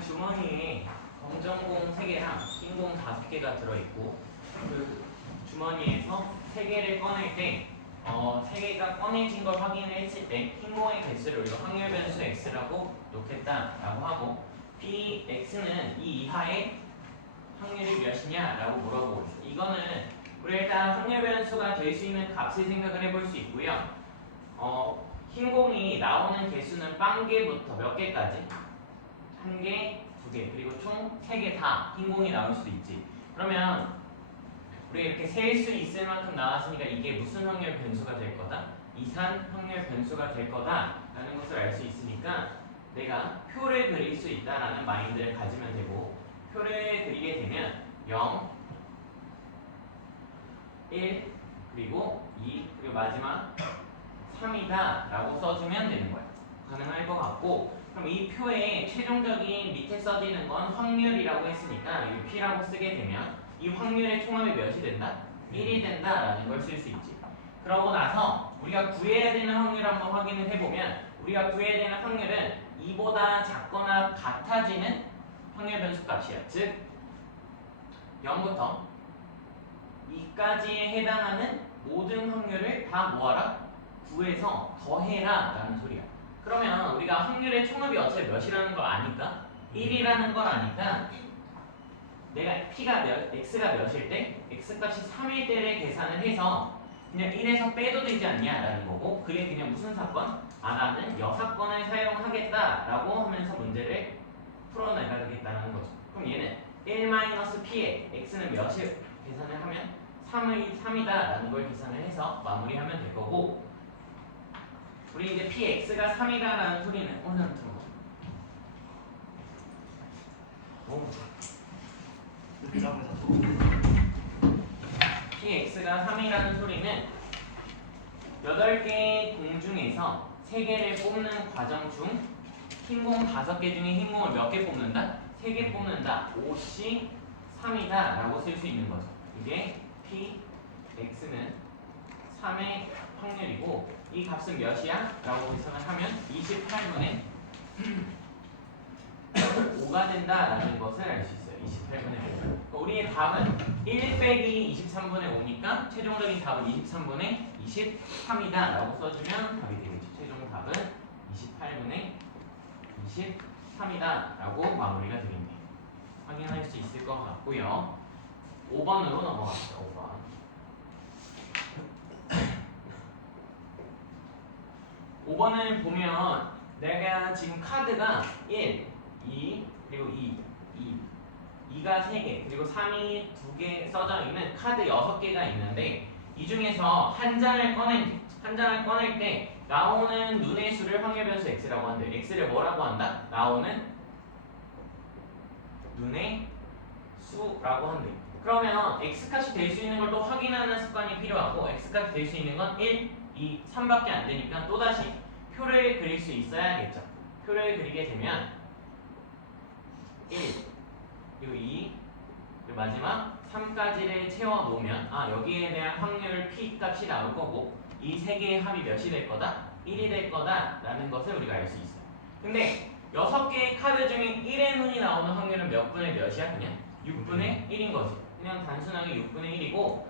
주머니에 검정공 3개랑 흰공 5개가 들어있고 그 주머니에서 3개를 꺼낼 때 3개가 꺼내진 걸 확인을 했을 때 흰공의 개수를 우리가 확률 변수 x라고 놓겠다라고 하고 bx는 이 이하의 확률이 몇이냐라고 물어보고 있어요. 이거는 우리 일단 확률 변수가 될 수 있는 값을 생각을 해볼 수 있고요. 흰공이 나오는 개수는 빵개부터 몇 개까지? 1개, 2개, 그리고 총 3개 다 흰공이 나올 수도 있지. 그러면 우리 이렇게 셀 수 있을 만큼 나왔으니까 이게 무슨 확률 변수가 될 거다? 이산 확률 변수가 될 거다라는 것을 알 수 있으니까 내가 표를 그릴 수 있다라는 마인드를 가지면 되고 표를 그리게 되면 0, 1, 그리고 2, 그리고 마지막 3이다 라고 써주면 되는 거예요. 가능할 것 같고 그럼 이 표에 최종적인 밑에 써지는 건 확률이라고 했으니까 이 P라고 쓰게 되면 이 확률의 총합이 몇이 된다? 1이 된다라는 걸 쓸 수 있지. 그러고 나서 우리가 구해야 되는 확률을 한번 확인을 해보면 우리가 구해야 되는 확률은 2보다 작거나 같아지는 확률 변수 값이야. 즉 0부터 2까지에 해당하는 모든 확률을 다 모아라? 구해서 더해라 라는 소리야. 그러면 우리가 확률의 총합이 어차피 몇이라는 걸 아니까 1이라는 걸 아니까 내가 P가 X가 몇일 때 X값이 3일 때를 계산을 해서 그냥 1에서 빼도 되지 않냐 라는 거고 그게 그냥 무슨 사건? 나는 여사건을 사용하겠다 라고 하면서 문제를 풀어나가겠다는 거죠. 그럼 얘는 1-P에 X는 몇을 계산을 하면 3이다 라는 걸 계산을 해서 마무리하면 될 거고 우리 이제 Px가 3이다 라는 소리는 오늘 들어보죠. Px가 3이라는 소리는 8개의 공 중에서 3개를 뽑는 과정 중 흰공 5개 중에 흰공을 몇 개 뽑는다? 3개 뽑는다. 5씩 3이다 라고 쓸 수 있는 거죠. 이게 Px는 3의 확률이고 이 값은 몇이야? 라고 계산을 하면 28분의 5가 된다라는 것을 알 수 있어요. 28분의 5. 우리의 답은 1 빼기 23분의 5니까 최종적인 답은 23분의 23이다 라고 써주면 답이 되겠죠. 최종 답은 28분의 23이다 라고 마무리가 되겠네요. 확인할 수 있을 것 같고요. 5번으로 넘어갑시다. 5번. 5번을 보면 내가 지금 카드가 1, 2, 그리고 2가 3개, 그리고 3이 2개 써져 있는 카드 6개가 있는데 이 중에서 한 장을 꺼낼 때 나오는 눈의 수를 확률 변수 x라고 한대. x를 뭐라고 한다? 나오는 눈의 수라고 한대. 그러면 x값이 될 수 있는 걸 또 확인하는 습관이 필요하고 x값이 될 수 있는 건 1, 2, 3밖에 안 되니까 또다시 표를 그릴 수 있어야겠죠. 표를 그리게 되면 1, 그리고 2, 그리고 마지막 3까지를 채워 놓으면 여기에 대한 확률 P 값이 나올 거고 이 세 개의 합이 몇이 될 거다? 1이 될 거다 라는 것을 우리가 알 수 있어요. 근데 6개의 카드 중에 1의 눈이 나오는 확률은 몇 분의 몇이야? 그냥 6분의 1인 거지. 그냥 단순하게 6분의 1이고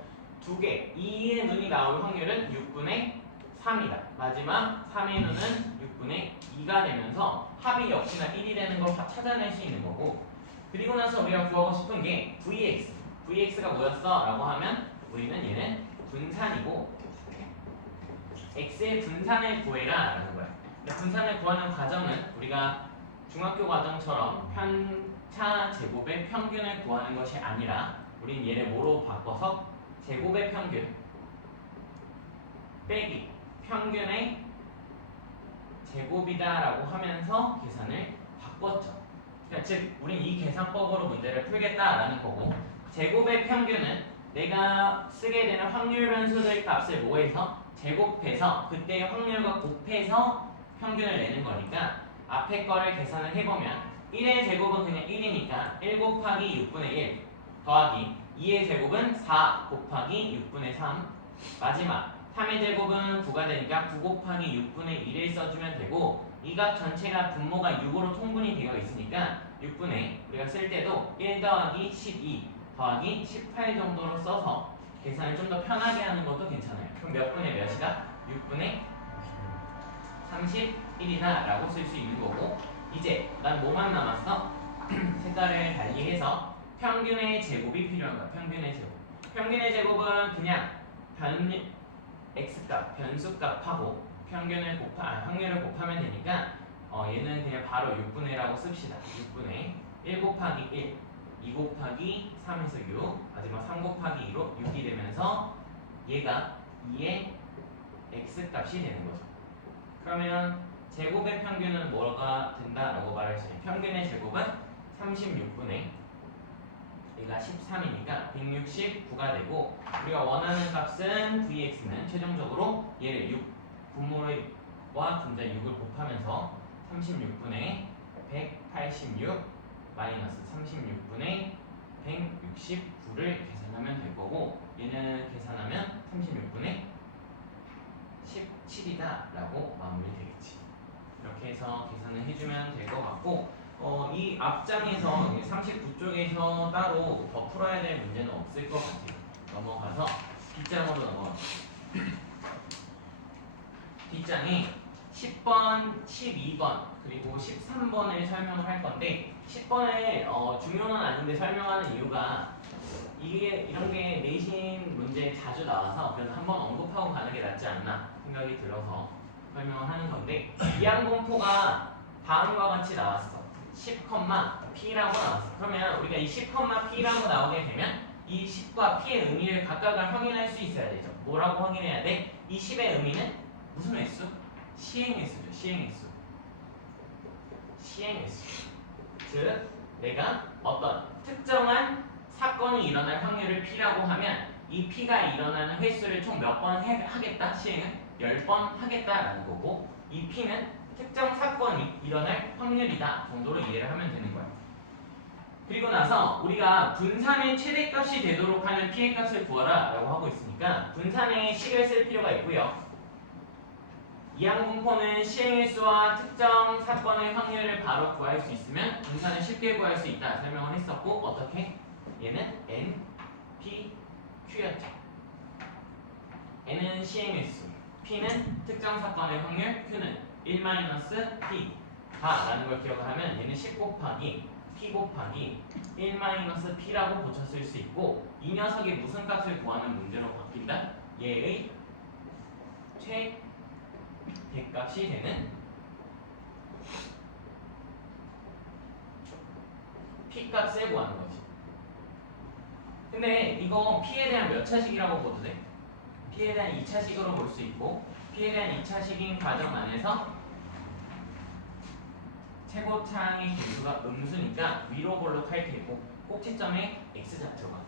2개, 2의 눈이 나올 확률은 6분의 3이다. 마지막 3의 눈은 6분의 2가 되면서 합이 역시나 1이 되는 걸 찾아낼 수 있는 거고 그리고 나서 우리가 구하고 싶은 게 Vx. Vx가 뭐였어? 라고 하면 우리는 얘는 분산이고 x의 분산을 구해라 라는 거야. 분산을 구하는 과정은 우리가 중학교 과정처럼 편차 제곱의 평균을 구하는 것이 아니라 우린 얘를 뭐로 바꿔서 제곱의 평균 빼기 평균의 제곱이다 라고 하면서 계산을 바꿨죠. 그러니까 즉 우린 이 계산법으로 문제를 풀겠다라는 거고 제곱의 평균은 내가 쓰게 되는 확률 변수들 값을 뭐해서 제곱해서 그때의 확률과 곱해서 평균을 내는 거니까 앞에 거를 계산을 해보면 1의 제곱은 그냥 1이니까 1 곱하기 6분의 1 더하기 2의 제곱은 4 곱하기 6분의 3 마지막 3의 제곱은 9가 되니까 9 곱하기 6분의 1을 써주면 되고 이 값 전체가 분모가 6으로 통분이 되어 있으니까 6분의 우리가 쓸 때도 1 더하기 12 더하기 18 정도로 써서 계산을 좀 더 편하게 하는 것도 괜찮아요. 그럼 몇 분의 몇이다? 6분의 31이다 라고 쓸 수 있는 거고 이제 난 뭐만 남았어? 색깔을 달리해서 평균의 제곱이 필요한 거야. 평균의 제곱. 평균의 제곱은 그냥 x값, 변수값하고 확률을 곱하면 되니까 얘는 그냥 바로 6분의라고 씁시다. 6분의 1 곱하기 1, 2 곱하기 3에서 6, 마지막 3 곱하기 2로 6이 되면서 얘가 2의 x값이 되는 거죠. 그러면 제곱의 평균은 뭐가 된다라고 말할 수 있는 평균의 제곱은 36분의 얘가 13이니까 169가 되고 우리가 원하는 값은 vx는 최종적으로 얘를 6 분모와 분자 6을 곱하면서 36분의 186 마이너스 36분의 169를 계산하면 될 거고 얘는 계산하면 36분의 17이다 라고 마무리 되겠지. 이렇게 해서 계산을 해주면 될 것 같고 이 앞장에서 39쪽에서 따로 더 풀어야 될 문제는 없을 것 같아요. 넘어가서 뒷장으로 넘어갑니다. 뒷장에 10번, 12번, 그리고 13번을 설명을 할 건데 10번을 중요는 아닌데 설명하는 이유가 이게 이런 게 내신 문제에 자주 나와서 그래서 한번 언급하고 가는 게 낫지 않나 생각이 들어서 설명을 하는 건데 이항공포가 다음과 같이 나왔어. 10,P라고 나왔어. 그러면 우리가 이 10,P라고 나오게 되면 이 10과 P의 의미를 각각을 확인할 수 있어야 되죠. 뭐라고 확인해야 돼? 이 10의 의미는 무슨 횟수? 시행횟수죠. 시행횟수. 시행횟수. 즉 내가 어떤 특정한 사건이 일어날 확률을 P라고 하면 이 P가 일어나는 횟수를 총 몇 번 하겠다? 시행은 10번 하겠다라는 거고 이 P는 특정 사건이 일어날 확률이다 정도로 이해를 하면 되는 거야. 그리고 나서 우리가 분산의 최대값이 되도록 하는 P의 값을 구하라 라고 하고 있으니까 분산의 식을 쓸 필요가 있고요. 이항공포는 시행일수와 특정 사건의 확률을 바로 구할 수 있으면 분산을 쉽게 구할 수 있다 설명을 했었고 어떻게? 얘는 N, P, Q였죠. N은 시행일수, P는 특정 사건의 확률, Q는 1-P다 라는 걸 기억하면 얘는 10 곱하기 P 곱하기 1-P라고 고쳤을 수 있고 이 녀석이 무슨 값을 구하는 문제로 바뀐다? 얘의 최대값이 되는 P 값을 구하는 거지. 근데 이거 P에 대한 몇 차식이라고 보도 돼? P에 대한 2차식으로 볼 수 있고 P에 대한 2차식인 과정 안에서 최고차항의 개수가 음수니까 위로 볼록할 테고 꼭지점에 x좌표가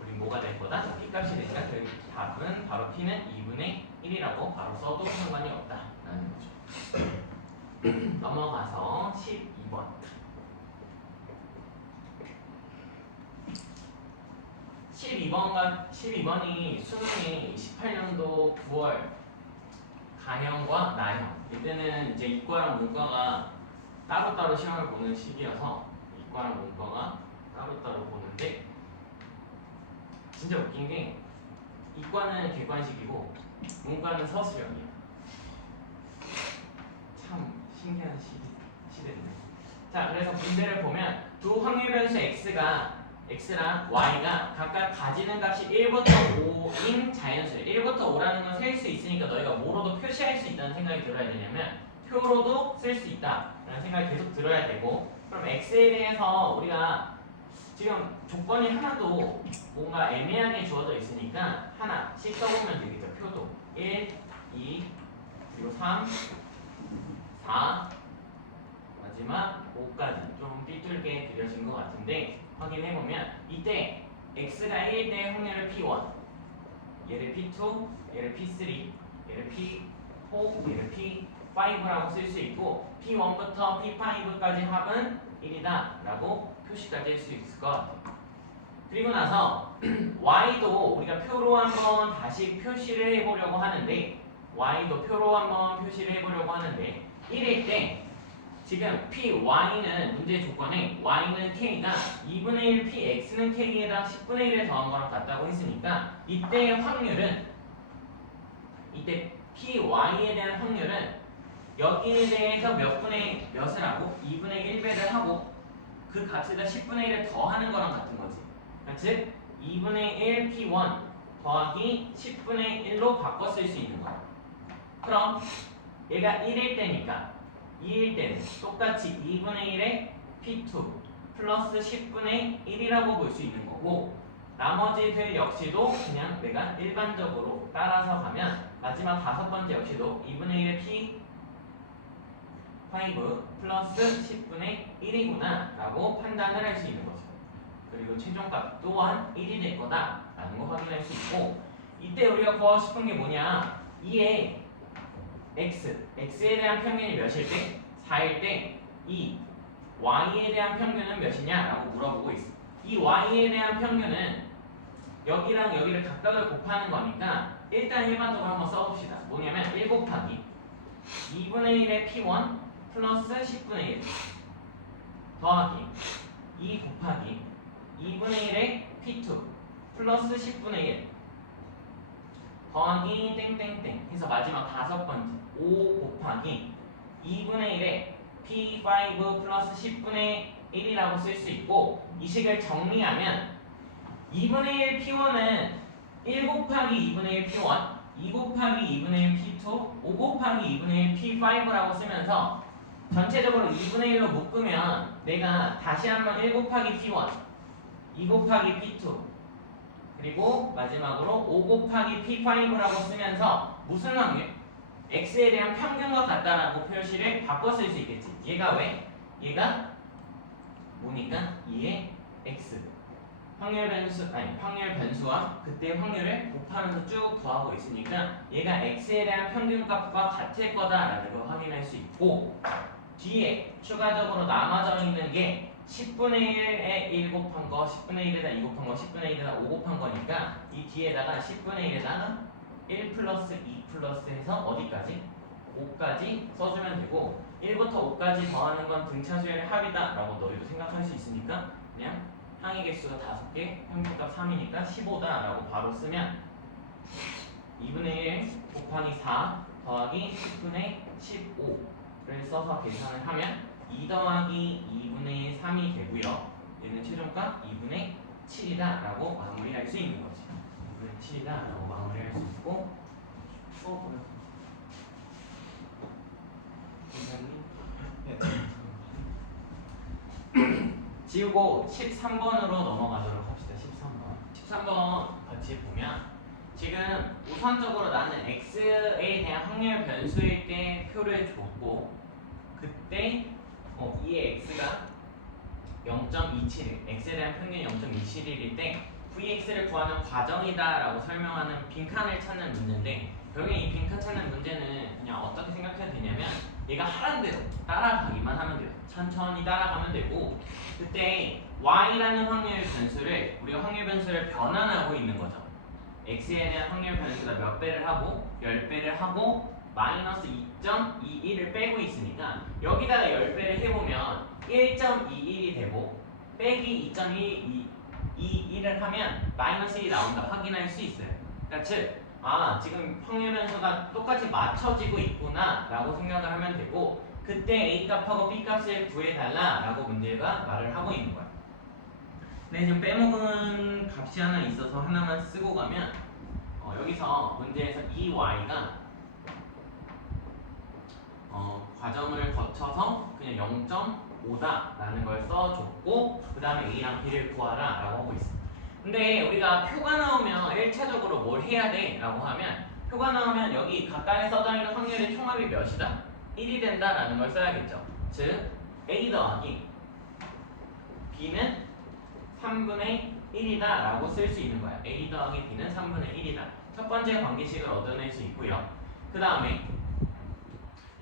우린 뭐가 될 거다? P값이 되니까 결국 답은 바로 P는 2분의 1이라고 바로 써도 상관이 없다라는 거죠. 넘어가서 12번. 12번이 수능이 28년도 9월 가형과 나형 이때는 이제 이과랑 문과가 따로따로 시험을 보는 시기여서 이과랑 문과가 따로따로 보는데 진짜 웃긴 게 이과는 객관식이고 문과는 서술형이야. 참 신기한 시대네. 자, 그래서 문제를 보면 두 확률 변수 x랑 y가 각각 가지는 값이 1부터 5인 자연수예요. 1부터 5라는 건 셀 수 있으니까 너희가 뭐로도 표시할 수 있다는 생각이 들어야 되냐면 표로도 쓸 수 있다라는 생각이 계속 들어야 되고 그럼 x에 대해서 우리가 지금 조건이 하나도 뭔가 애매하게 주어져 있으니까 하나씩 써보면 되겠죠. 표도 1, 2, 그리고 3, 4 마지막 5까지 좀 삐뚤게 그려진 것 같은데 확인해보면 이때 x가 1일 때 확률을 P1 얘를 P2, 얘를 P3, 얘를 P4, 얘를 P5라고 쓸 수 있고 P1부터 P5까지 합은 1이다 라고 표시까지 할 수 있을 것 같아요. 그리고 나서 y도 우리가 표로 한번 다시 표시를 해보려고 하는데 y도 표로 한번 표시를 해보려고 하는데 1일 때 지금 py는 문제 조건에 y는 k가 2분의 1 px는 k에다 10분의 1을 더한 거랑 같다고 했으니까 이때의 확률은 이때 py에 대한 확률은 여기에 대해서 몇 분의 몇을 하고 2분의 1배를 하고 그 값에다 10분의 1을 더하는 거랑 같은 거지. 즉 2분의 1 p1 더하기 10분의 1로 바꿔 쓸 수 있는 거야. 그럼 얘가 1일 때니까 2일 때는 똑같이 2분의 1에 p2 플러스 10분의 1이라고 볼 수 있는 거고 나머지들 역시도 그냥 내가 일반적으로 따라서 가면 마지막 다섯 번째 역시도 2분의 1에 p5 플러스 10분의 1이구나 라고 판단을 할 수 있는 거죠. 그리고 최종값 또한 1이 될 거다 라는 거 확인할 수 있고 이때 우리가 구하고 싶은 게 뭐냐 2의 x에 대한 평균이 몇일 때? 4일 때 이 y에 대한 평균은 몇이냐 라고 물어보고 있어. 이 y에 대한 평균은 여기랑 여기를 각각을 곱하는 거니까 일단 일반적으로 한번 써봅시다. 뭐냐면 1 곱하기 2분의 1의 p1 플러스 10분의 1 더하기 2 곱하기 2분의 1의 p2 플러스 10분의 1 더하기 땡땡땡 해서 마지막 다섯 번째 5 곱하기 2분의 1에 p5 플러스 10분의 1이라고 쓸 수 있고 이 식을 정리하면 2분의 1 p1은 1 곱하기 2분의 1 p1 2 곱하기 2분의 1 p2 5 곱하기 2분의 1 p5라고 쓰면서 전체적으로 2분의 1로 묶으면 내가 다시 한번 1 곱하기 p1 2 곱하기 p2 그리고 마지막으로 5 곱하기 p5라고 쓰면서 무슨 확률? x에 대한 평균과 같다라고 표시를 바꿔 쓸 수 있겠지. 얘가 왜? 얘가 뭐니까? 2의 x 확률 변수와 그때 확률을 곱하면서 쭉 더하고 있으니까 얘가 x에 대한 평균값과 같을 거다라는 걸 확인할 수 있고 뒤에 추가적으로 남아져 있는 게 10분의 1에 1 곱한 거, 10분의 1에다 2 곱한 거, 10분의 1에다 5 곱한 거니까 이 뒤에다가 10분의 1에다가 1 플러스 2 플러스 해서 어디까지? 5까지 써주면 되고 1부터 5까지 더하는 건 등차수열의 합이다 라고 너희도 생각할 수 있으니까 그냥 항의 개수가 5개, 평균값 3이니까 15다 라고 바로 쓰면 2분의 1 곱하기 4 더하기 10분의 15를 써서 계산을 하면 2 더하기 2분의 3이 되고요. 얘는 최종값 2분의 7이다 라고 마무리할 수 있는 거지. 2분의 7이다 라고 마무리할 수 있고 지우고 13번으로 넘어가도록 합시다. 13번 같이 보면 지금 우선적으로 나는 x에 대한 확률 변수일 때 표를 줬고 그때 이 x가 0.27일 x에 대한 평균이 0.27일일 때 vx를 구하는 과정이다 라고 설명하는 빈칸을 찾는 문제인데 결국에 이 빈칸 찾는 문제는 그냥 어떻게 생각해도 되냐면 얘가 하라는 대로 따라가기만 하면 돼요. 천천히 따라가면 되고 그때 y라는 확률 변수를 우리가 확률 변수를 변환하고 있는 거죠. x에 대한 확률 변수가 몇 배를 하고 10배를 하고 마이너스 2.21을 빼고 있으니까 여기다가 10배를 해보면 1.21이 되고 빼기 2.21을 하면 마이너스 1이 나온다 확인할 수 있어요. 그러니까 즉 지금 확률 변수가 똑같이 맞춰지고 있구나 라고 생각을 하면 되고 그때 A값하고 B값을 구해달라 라고 문제가 말을 하고 있는 거야. 근데 지금 빼먹은 값이 하나 있어서 하나만 쓰고 가면 여기서 문제에서 이 Y가 과정을 거쳐서 그냥 0.5다 라는 걸 써줬고 그 다음에 A랑 B를 구하라 라고 하고 있어. 근데 우리가 표가 나오면 1차적으로 뭘 해야 돼? 라고 하면 표가 나오면 여기 가까이 써져 있는 확률의 총합이 몇이다? 1이 된다 라는 걸 써야겠죠. 즉 A 더하기 B는 3분의 1이다 라고 쓸 수 있는 거야. A 더하기 B는 3분의 1이다. 첫 번째 관계식을 얻어낼 수 있고요. 그 다음에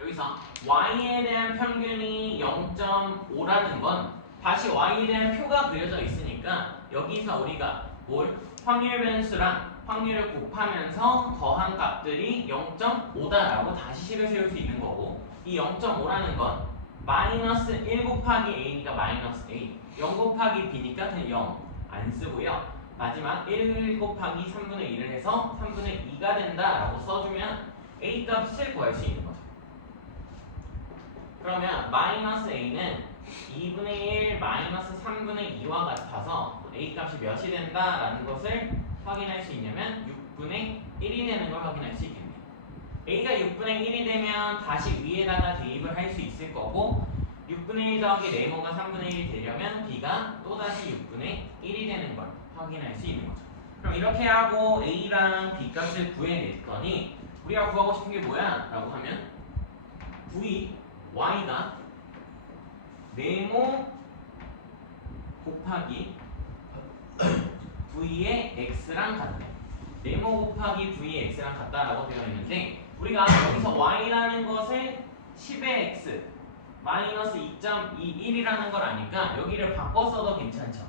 여기서 Y에 대한 평균이 0.5라는 건 다시 Y에 대한 표가 그려져 있으니까 있으니까 여기서 우리가 뭘 확률 변수랑 확률을 곱하면서 더한 값들이 0.5다라고 다시 식을 세울 수 있는 거고, 이 0.5라는 건 마이너스 1 곱하기 a니까 마이너스 a, 0 곱하기 b니까 그냥 0 안 쓰고요. 마지막 1 곱하기 3분의 1을 해서 3분의 2가 된다라고 써주면 a 값을 구할 수 있는 거죠. 그러면 마이너스 a는 2분의 1 마이너스 3분의 2와 같아서 a 값이 몇이 된다라는 것을 확인할 수 있냐면 6분의 1이 되는 걸 확인할 수 있겠네요. a가 6분의 1이 되면 다시 위에다가 대입을 할 수 있을 거고, 6분의 1 더하기 네모가 3분의 1이 되려면 b가 또다시 6분의 1이 되는 걸 확인할 수 있는 거죠. 그럼 이렇게 하고 a랑 b 값을 구해냈더니 우리가 구하고 싶은 게 뭐야? 라고 하면 v, y가 네모 곱하기 v의 x랑 같네. 네모 곱하기 v의 x랑 같다라고 되어 있는데, 우리가 여기서 y라는 것을 10의 x 마이너스 2.21이라는 걸 아니까 여기를 바꿔 써도 괜찮죠.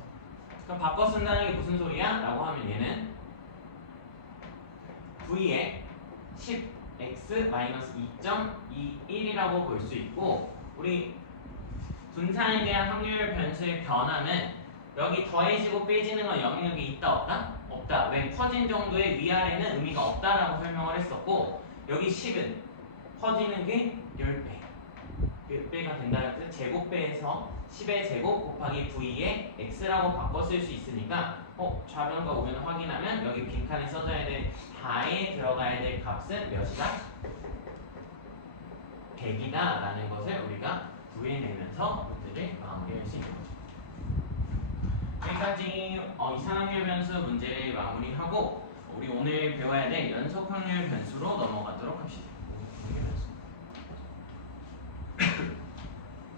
그럼 바꿔 쓴다는 게 무슨 소리야? 라고 하면 얘는 v의 10x 마이너스 2.21이라고 볼 수 있고, 우리 분산에 대한 확률 변수의 변화는 여기 더해지고 빼지는 건 영역이 있다 없다? 없다. 왜? 퍼진 정도의 위아래는 의미가 없다라고 설명을 했었고, 여기 10은 퍼지는 게 10배 10배가 된다는 뜻, 제곱배에서 10의 제곱 곱하기 v의 x라고 바꿔 쓸 수 있으니까 좌변과 우변을 확인하면 여기 빈칸에 써줘야 될 다에 들어가야 될 값은 몇이다? 100이다 라는 것을 우리가 구해내면서 문제를 마무리할 수 있는 거죠. 여기까지 이산확률 변수 문제를 마무리하고 우리 오늘 배워야 될 연속확률 변수로 넘어가도록 합시다.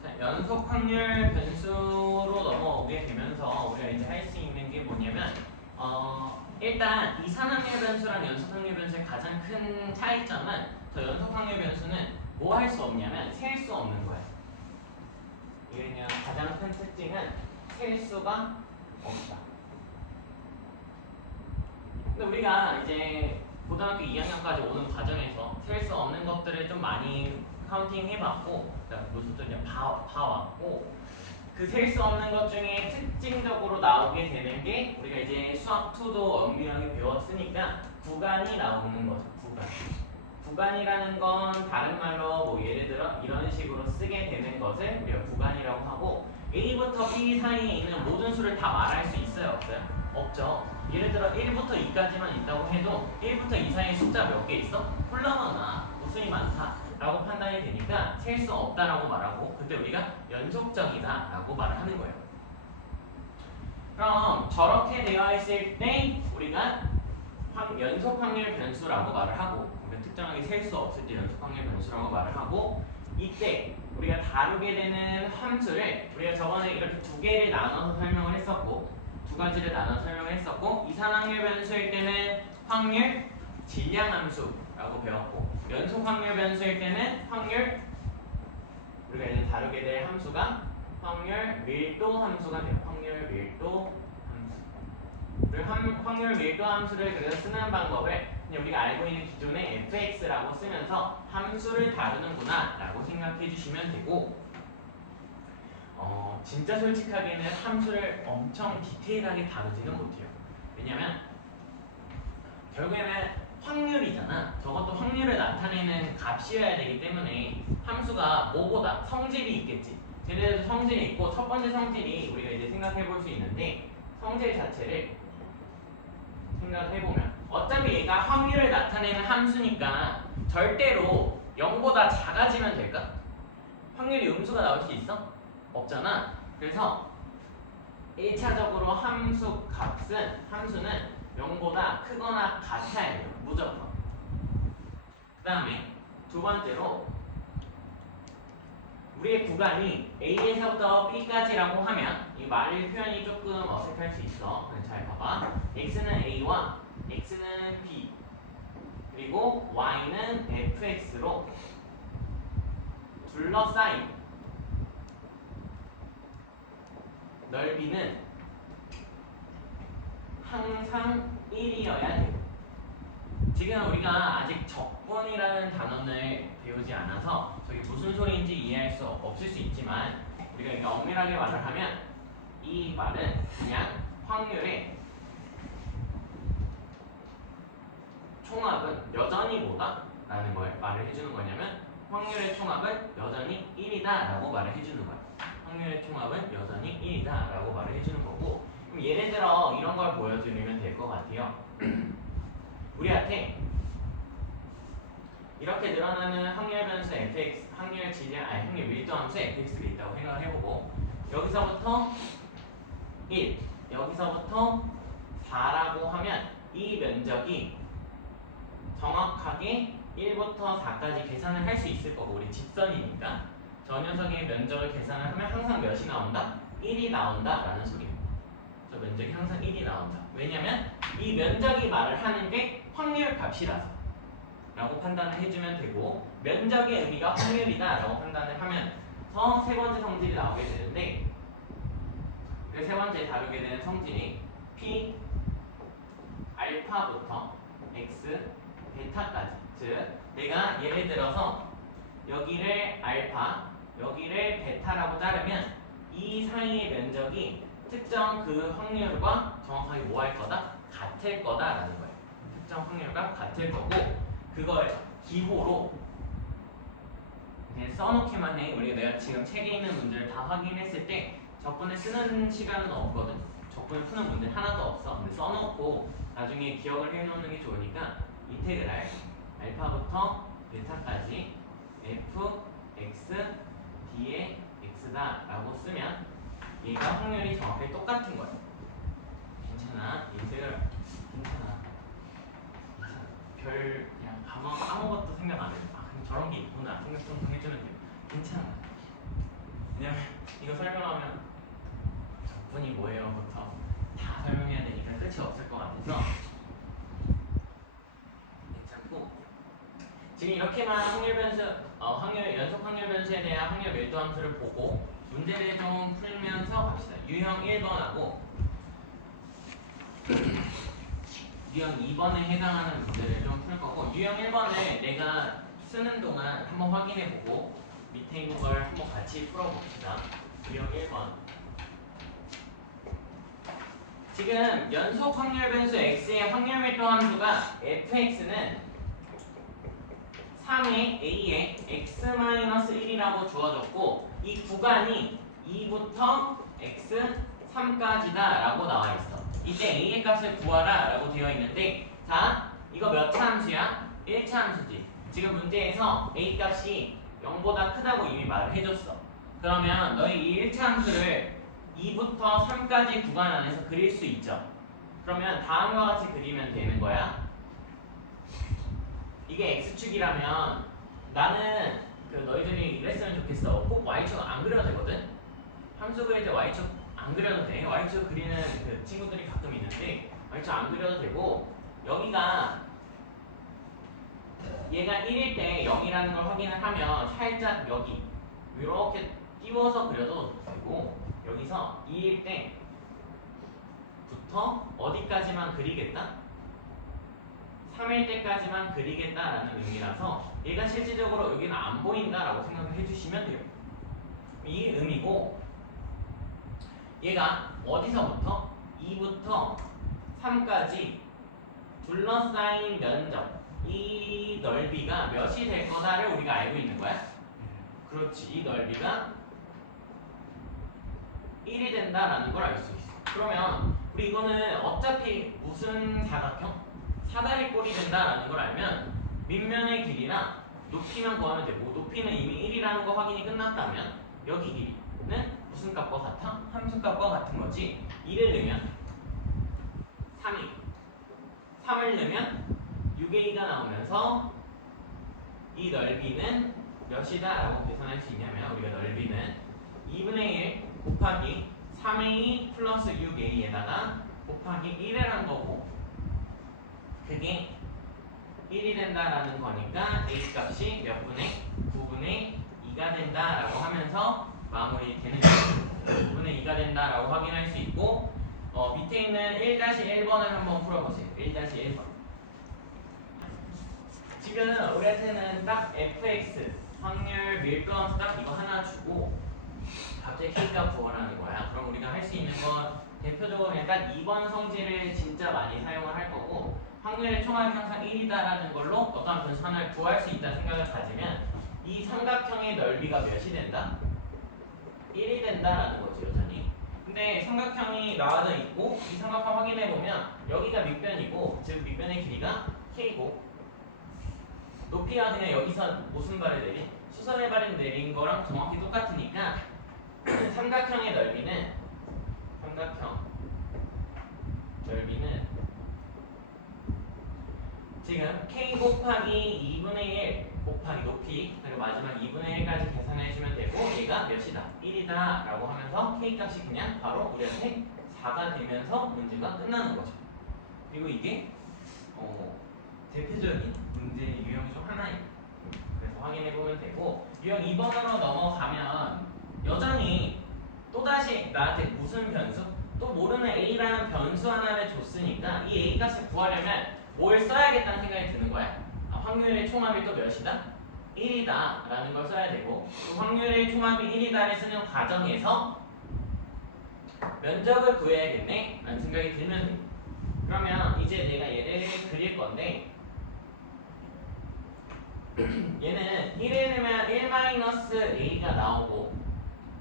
자, 연속확률 변수로 넘어오게 되면서 우리가 이제 할 수 있는 게 뭐냐면 일단 이산확률 변수랑 연속확률 변수의 가장 큰 차이점은, 저 연속확률 변수는 뭐 할 수 없냐면 셀 수 없는 거야. 이게 그냥 가장 큰 특징은 셀 수가 없다. 근데 우리가 이제 고등학교 2학년까지 오는 과정에서 셀 수 없는 것들을 좀 많이 카운팅 해봤고, 노트도 이제 봐왔고, 그 셀 수 없는 것 중에 특징적으로 나오게 되는 게 우리가 이제 수학 2도 엄밀하게 배웠으니까 구간이 나오는 거죠. 구간이라는 건 다른 말로 뭐 예를 들어 이런 식으로 쓰게 되는 것을 우리가 구간이라고 하고, A부터 B 사이에 있는 모든 수를 다 말할 수 있어요? 없어요? 없죠. 예를 들어 1부터 2까지만 있다고 해도 1부터 2 사이에 숫자 몇 개 있어? 홀라마나 무수히 많다 라고 판단이 되니까 셀 수 없다라고 말하고, 그때 우리가 연속적이다 라고 말을 하는 거예요. 그럼 저렇게 되어 있을 때 우리가 연속 확률 변수라고 말을 하고, 우리가 특정하게 셀 수 없을 때 연속 확률 변수라고 말을 하고, 이때 우리가 다루게 되는 함수를 우리가 저번에 이렇게 두 개를 나눠서 설명을 했었고, 두 가지를 나눠서 설명을 했었고, 이산확률 변수일 때는 확률 질량 함수라고 배웠고, 연속 확률 변수일 때는 확률, 우리가 이제 다루게 될 함수가 확률 밀도 함수가 돼요. 확률 밀도 함수. 확률 밀도 함수를 그래서 쓰는 방법을 그냥 우리가 알고 있는 기존의 fx라고 쓰면서 함수를 다루는구나 라고 생각해 주시면 되고, 진짜 솔직하게는 함수를 엄청 디테일하게 다루지는 못해요. 왜냐면 결국에는 확률이잖아. 저것도 확률을 나타내는 값이어야 되기 때문에 함수가 뭐보다 성질이 있겠지. 쟤네들도 성질이 있고, 첫 번째 성질이 우리가 이제 생각해 볼 수 있는데, 성질 자체를 생각해보면 어차피 얘가 확률을 나타내는 함수니까 절대로 0보다 작아지면 될까? 확률이 음수가 나올 수 있어? 없잖아. 그래서 1차적으로 함수는 0보다 크거나 같아야 돼요. 무조건. 그 다음에 두 번째로 우리의 구간이 A에서부터 B까지라고 하면 이 말 표현이 조금 어색할 수 있어. 잘 봐봐. X는 A와 X는 B 그리고 Y는 FX로 둘러싸인 넓이는 항상 1이어야 돼요. 지금 우리가 아직 적분이라는 단원을 배우지 않아서 저게 무슨 소리인지 이해할 수 없을 수 있지만 우리가 이렇게 엄밀하게 말을 하면 이 말은 그냥 확률의 총합은 여전히 뭐다? 라는 걸 말을 해주는 거냐면 확률의 총합은 여전히 1이다 라고 말을 해주는 거야. 확률의 총합은 여전히 1이다 라고 말을 해주는 거고, 그럼 예를 들어 이런 걸 보여주면 될 것 같아요. 우리한테 이렇게 늘어나는 확률 변수 fx, 확률 질량, 확률 밀도함수 fx가 있다고 생각을 해보고 여기서부터 1, 여기서부터 4라고 하면 이 면적이 정확하게 1부터 4까지 계산을 할 수 있을 거고, 우리 직선이니까 저 녀석의 면적을 계산을 하면 항상 몇이 나온다? 1이 나온다 라는 소리예요. 저 면적이 항상 1이 나온다. 왜냐면 이 면적이 말을 하는 게 확률 값이라서 라고 판단을 해주면 되고, 면적의 의미가 확률이다 라고 판단을 하면서 세 번째 성질이 나오게 되는데, 그 세 번째 다루게 되는 성질이 P 알파부터 X 베타까지, 즉 내가 예를 들어서 여기를 알파, 여기를 베타라고 자르면 이 사이의 면적이 특정 그 확률과 정확하게 뭐 할 거다? 같을 거다라는 거예요. 특정 확률과 같을 거고, 그걸 기호로 그냥 써놓기만 해. 내가 지금 책에 있는 문제를 다 확인했을 때 적분을 쓰는 시간은 없거든. 적분을 푸는 문제 하나도 없어. 근데 써놓고 나중에 기억을 해놓는 게 좋으니까 인테그랄 알파부터 베타까지 f x d의 x다 라고 쓰면 얘가 확률이 정확하게 똑같은 거예요. 괜찮아. 인테그랄 괜찮아. 별 그냥 아무것도 생각 안 해. 그럼 저런 게 있구나 생각 좀 해주면 돼요. 괜찮아. 왜냐면 이거 설명하면 적분이 뭐예요?부터 다 설명해야 되니까 끝이 없을 것 같아서 괜찮고, 지금 이렇게만 확률 변수, 연속 확률 변수에 대한 확률 밀도 함수를 보고 문제를 좀 풀면서 갑시다. 유형 1번하고 유형 2번에 해당하는 문제를 좀 풀 거고, 유형 1번을 내가 쓰는 동안 한번 확인해보고 밑에 있는 걸 한번 같이 풀어봅시다. 유형 1번. 지금 연속 확률 변수 x의 확률 밀도 함수가 fx는 3의 a의 x-1이라고 주어졌고, 이 구간이 2부터 x3까지다 라고 나와 있어. 이때 a의 값을 구하라 라고 되어 있는데, 자, 이거 몇 차 함수야? 1차 함수지. 지금 문제에서 a 값이 0보다 크다고 이미 말을 해줬어. 그러면 너희 이 1차 함수를 2부터 3까지 구간 안에서 그릴 수 있죠. 그러면 다음과 같이 그리면 되는 거야. 이게 x축이라면 나는 너희들이 이랬으면 좋겠어. 꼭 y축 안 그려도 되거든. 함수 그릴 때 y축 안 그려도 돼. y축 그리는 그 친구들이 가끔 있는데 y축 안 그려도 되고, 여기가 얘가 1일 때 0이라는 걸 확인을 하면 살짝 여기 이렇게 띄워서 그려도 되고, 여기서 2일 때부터 어디까지만 그리겠다? 3일 때까지만 그리겠다라는 의미라서 얘가 실질적으로 여기는 안 보인다라고 생각을 해주시면 돼요. 이 의미고, 얘가 어디서부터 2부터 3까지 둘러싸인 면적, 이 넓이가 몇이 될 거다를 우리가 알고 있는 거야. 그렇지. 이 넓이가 1이 된다라는 걸 알 수 있어. 그러면 우리 이거는 어차피 무슨 사각형? 사다리 꼴이 된다라는 걸 알면 밑면의 길이랑 높이만 구하면 되고, 높이는 이미 1이라는 거 확인이 끝났다면 여기 길이는 무슨 값과 같아? 함수 값과 같은 거지. 2를 넣으면 3이, 3을 넣으면 6a가 나오면서 이 넓이는 몇이다 라고 계산할 수 있냐면, 우리가 넓이는 2분의 1 곱하기 3a 플러스 6a에다가 곱하기 1을 한 거고, 그게 1이 된다라는 거니까 a 값이 몇 분의 9분의 2가 된다라고 하면서 마무리 되는 거죠. 9분의 2가 된다라고 확인할 수 있고, 밑에 있는 1-1번을 한번 풀어보세요. 1-1번. 지금 우리한테는 딱 fx 확률 밀도함수 딱 이거 하나 주고 갑자기 k값 구하라는 거야. 그럼 우리가 할 수 있는 건 대표적으로 그냥 딱 2번 성질을 진짜 많이 사용을 할 거고, 확률의 총합이 항상 1이다라는 걸로 어떠한 변수 하나를 구할 수 있다는 생각을 가지면 이 삼각형의 넓이가 몇이 된다? 1이 된다라는 거지, 여전히. 근데 삼각형이 나와져 있고 이 삼각형 확인해 보면 여기가 밑변이고, 즉 밑변의 길이가 k고, 높이가 그냥 여기서 무슨 발을 내린? 수선의 발을 내린 거랑 정확히 똑같으니까 삼각형 넓이는 지금 k 곱하기 2분의 1 곱하기 높이, 그리고 마지막 2분의 1까지 계산해 주면 되고, 얘가 몇이다? 1이다 라고 하면서 k 값이 그냥 바로 우리한테 4가 되면서 문제가 끝나는 거죠. 그리고 이게 대표적인 문제 유형 중 하나예요. 그래서 확인해 보면 되고, 유형 2번으로 넘어가면 여전히 또다시 나한테 무슨 변수? 또 모르는 a라는 변수 하나를 줬으니까 이 a 값을 구하려면 뭘 써야겠다는 생각이 드는 거야. 확률의 총합이 또 몇이다? 1이다 라는 걸 써야 되고, 또 확률의 총합이 1이다를 쓰는 과정에서 면적을 구해야겠네 라는 생각이 들면 돼. 그러면 이제 내가 얘를 그릴 건데, 얘는 1을 넣으면 1-a가 나오고,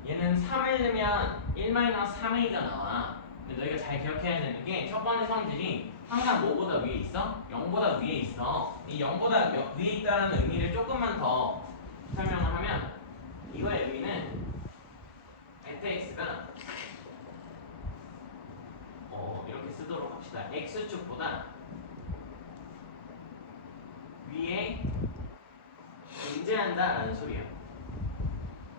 얘는 3을 넣으면 1-3a가 나와. 근데 너희가 잘 기억해야 되는 게, 첫 번째 성질이 항상 뭐보다 위에 있어? 0보다 위에 있어. 이 0보다 위에 있다는 의미를 조금만 더 설명을 하면, 이거의 의미는 fx가 이렇게 쓰도록 합시다. x축보다 위에 존재한다라는 소리예요.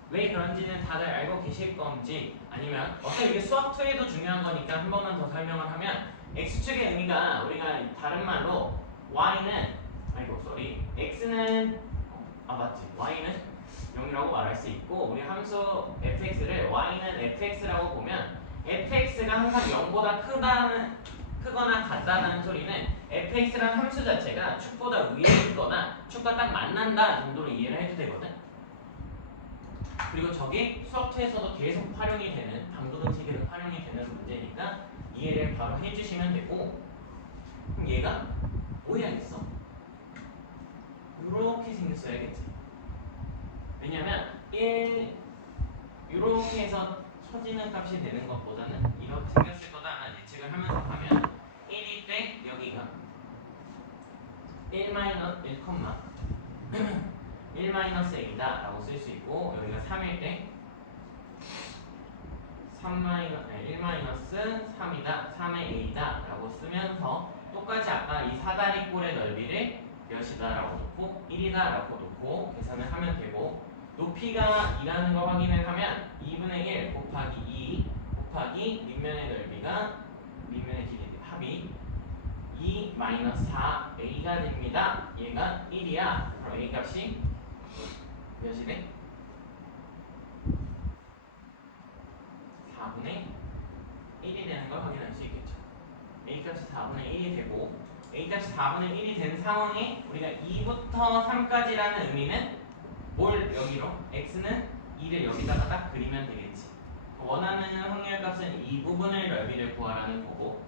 왜 그런지는 다들 알고 계실 건지, 아니면 어차피 이게 수학 2에도 중요한 거니까 한 번만 더 설명을 하면, x축의 의미가 우리가 다른 말로 x는 맞지, y는 0이라고 말할 수 있고, 우리 함수 fx를 y는 fx라고 보면, fx가 항상 0보다 크거나 같다는 소리는 fx라는 함수 자체가 축보다 위에 있거나 축과 딱 만난다 정도로 이해를 해도 되거든. 그리고 저게 수학2에서도 계속 활용이 되는, 방도등식에서 활용이 되는 문제니까 이해를 바로 해주시면 되고, 그럼 얘가 뭐 해야겠어? 이렇게 생겼어야겠지. 왜냐면 1 이렇게 해서 처지는 값이 되는 것보다는 이렇게 생겼을 거다라는 예측을 하면서 가면, 1일 때 여기가 1-1,a다 라고 쓸 수 있고, 여기가 3일 때 1-3이다 3의 a다 라고 쓰면서, 똑같이 아까 이 사다리꼴의 넓이를 몇이다 라고 놓고 1이다 라고 놓고 계산을 하면 되고, 높이가 2라는 걸 확인을 하면 2분의 1 곱하기 2 곱하기 밑면의 넓이가, 밑면의 길이 합이 2-4a가 됩니다. 얘가 1이야. 그럼 a 값이 몇이 돼? 4분의 1이 되는 걸 확인할 수 있겠죠. a 값이 4분의 1이 되고, a 값이 4분의 1이 된 상황에 우리가 2부터 3까지라는 의미는 뭘 여기로? x는 2를 여기다가 딱 그리면 되겠지. 원하는 확률값은 이 부분의 넓이를 구하라는 거고,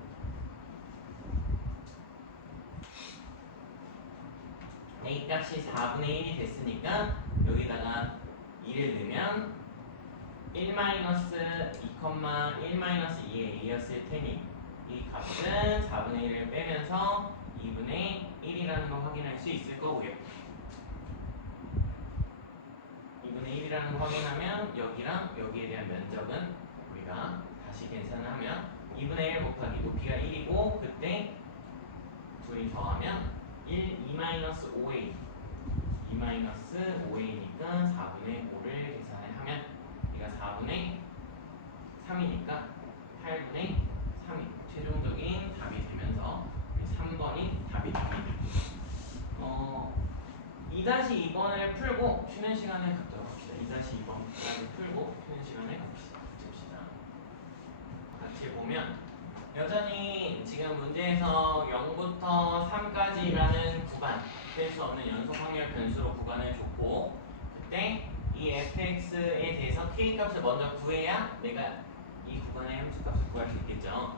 a 값이 4분의 1이 됐으니까 여기다가 2를 넣으면 1-2,1-2의 a였을 테니, 이 값은 4분의 1을 빼면서 2분의 1이라는 걸 확인할 수 있을 거고요. 2분의 1이라는 걸 확인하면 여기랑 여기에 대한 면적은 우리가 다시 계산을 하면 2분의 1 곱하기 높이가 1이고, 그때 둘이 더하면 2-5a 2-5a니까 4분의 5를 계산을 하면 얘가 4분의 3이니까 8분의 3이 최종적인 답이 되면서 3번이 답이 됩니다. 2-2번을 풀고 쉬는 시간에 갖도록 합시다. 2-2번까지 풀고 쉬는 시간에 줍시다. 같이 보면 여전히 지금 문제에서 0부터 3까지라는 구간, 될 수 없는 연속 확률 변수로 구간을 줬고, 그때 이 fx에 대해서 k 값을 먼저 구해야 내가 이 구간의 함수 값을 구할 수 있겠죠.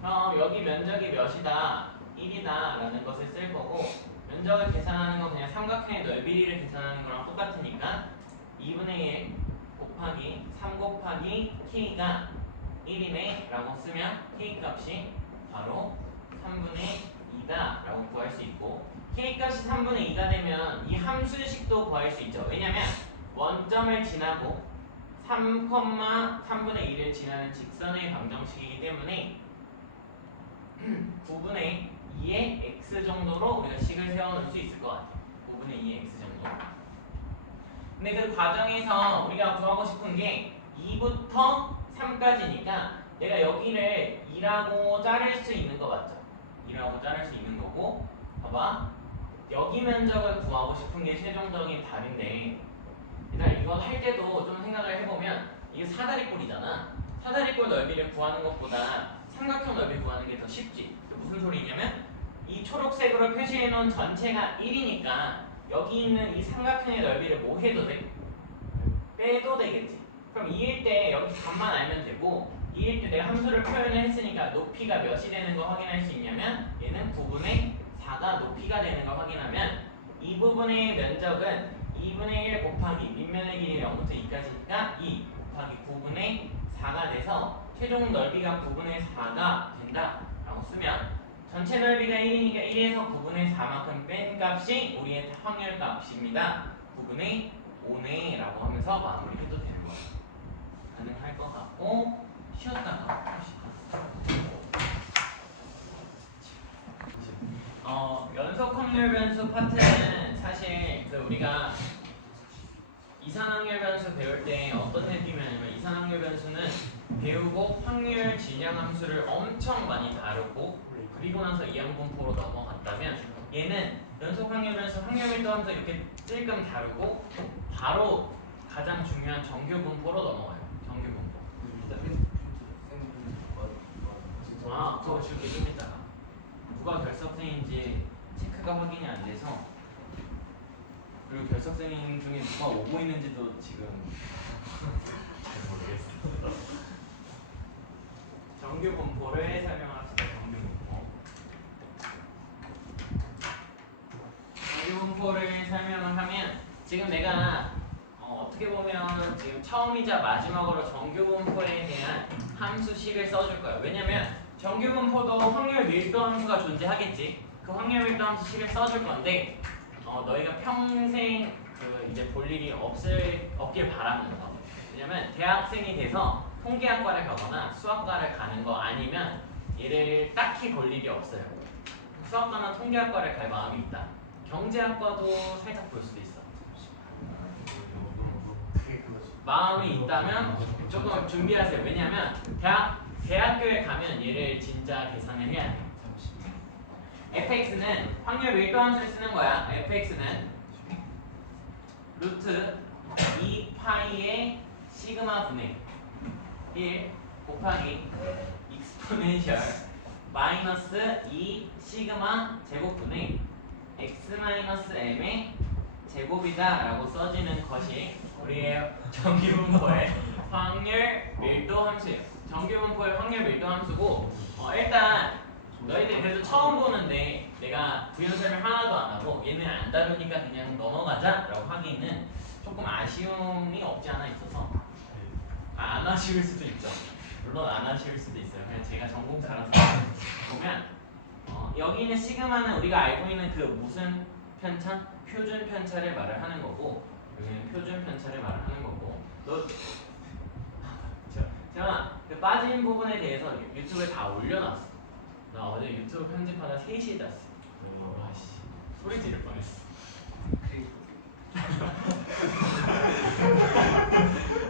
그럼 여기 면적이 몇이다, 1이다 라는 것을 쓸 거고, 면적을 계산하는 건 그냥 삼각형의 넓이를 계산하는 거랑 똑같으니까 2분의 1 곱하기 3 곱하기 k가 1이네 라고 쓰면 k 값이 바로 3분의 2다 라고 구할 수 있고, k 값이 3분의 2가 되면 이 함수식도 구할 수 있죠. 왜냐면 원점을 지나고 3,3분의 1을 지나는 직선의 방정식이기 때문에 9분의 2의 x 정도로 우리가 식을 세워놓을 수 있을 것 같아요. 9분의 2의 x 정도. 근데 그 과정에서 우리가 구하고 싶은 게 2부터 3까지니까 내가 여기를 2라고 자를 수 있는 거 맞죠? 2라고 자를 수 있는 거고, 봐봐, 여기 면적을 구하고 싶은 게 최종적인 답인데, 일단 이건 할 때도 좀 생각을 해보면 이게 사다리꼴이잖아. 사다리꼴 넓이를 구하는 것보다 삼각형 넓이 구하는 게 더 쉽지. 무슨 소리냐면 이 초록색으로 표시해 놓은 전체가 1이니까 여기 있는 이 삼각형의 넓이를 뭐 해도 돼? 빼도 되겠지. 그럼 2일 때 여기 값만 알면 되고, 2일 때 내가 함수를 표현을 했으니까 높이가 몇이 되는 거 확인할 수 있냐면 얘는 9분의 4가 높이가 되는 걸 확인하면 이 부분의 면적은 2분의 1 곱하기 밑면의 길이가 0부터 2까지니까 2 곱하기 9분의 4가 돼서 최종 넓이가 9분의 4가 된다 라고 쓰면 전체 넓이가 1이니까 1에서 9분의 4만큼 뺀 값이 우리의 확률 값입니다. 9분의 5네 라고 하면서 마무리해도 되는 거예요. 가능할 것 같고, 쉬었다가 연속 확률 변수 파트는 사실 우리가 이산확률 변수 배울 때 어떤 느낌이냐면, 이산확률 변수는 배우고 확률 질량 함수를 엄청 많이 다루고 그리고 나서 이항분포로 넘어갔다면, 얘는 연속 확률 변수 확률 밀도 함수 이렇게 찔끔 다루고 바로 가장 중요한 정규 분포로 넘어가요. 정규 분포. 그거 줄게 좀 이따가. 누가 결석생인지 체크가 확인이 안 돼서, 그리고 결석생 중에 누가 오고 있는지도 지금 잘 모르겠어. 정규 분포를 설명합시다. 정규 분포. 정규 분포를 설명을 하면, 지금 내가 어떻게 보면 지금 처음이자 마지막으로 정규 분포에 대한 함수식을 써줄 거야. 왜냐면 정규 분포도 확률 밀도 함수가 존재하겠지. 그 확률 밀도 함수식을 써줄 건데, 너희가 평생 이제 볼 일이 없길 바라면서. 왜냐면 대학생이 돼서 통계학과를 가거나 수학과를 가는 거 아니면 얘를 딱히 볼 일이 없어요. 수학과나 통계학과를 갈 마음이 있다. 경제학과도 살짝 볼 수도 있어. 마음이 있다면 조금 준비하세요. 왜냐면 대학교에 가면 얘를 진짜 계산을 해야 돼. fx는 확률 밀도 함수를 쓰는 거야. fx는 루트 2파이의 시그마 분의 1 곱하기 익스포넨셜 마이너스 2 시그마 제곱분의 x 마이너스 m의 제곱이다 라고 써지는 것이 우리의 정규분포의 확률 밀도 함수예요. 정규분포의 확률 밀도 함수고, 일단 너희들 그래도 처음 보는데 내가 부연 설명 하나도 안 하고 얘는 안 다루니까 그냥 넘어가자 라고 하기는 조금 아쉬움이 없지 않아 있어서, 안 아쉬울 수도 있죠. 물론 안 아쉬울 수도 있어요. 그냥 제가 전공자라서. 보면 여기 있는 시그마는 우리가 알고 있는 그 무슨 편차? 표준 편차를 말을 하는 거고, 여기는 표준 편차를 말을 하는 거고. 제가 그 빠진 부분에 대해서 유튜브에 다 올려놨어. 나 어제 유튜브 편집하다 3시에 잤어. 아씨, 소리 지를 뻔했어.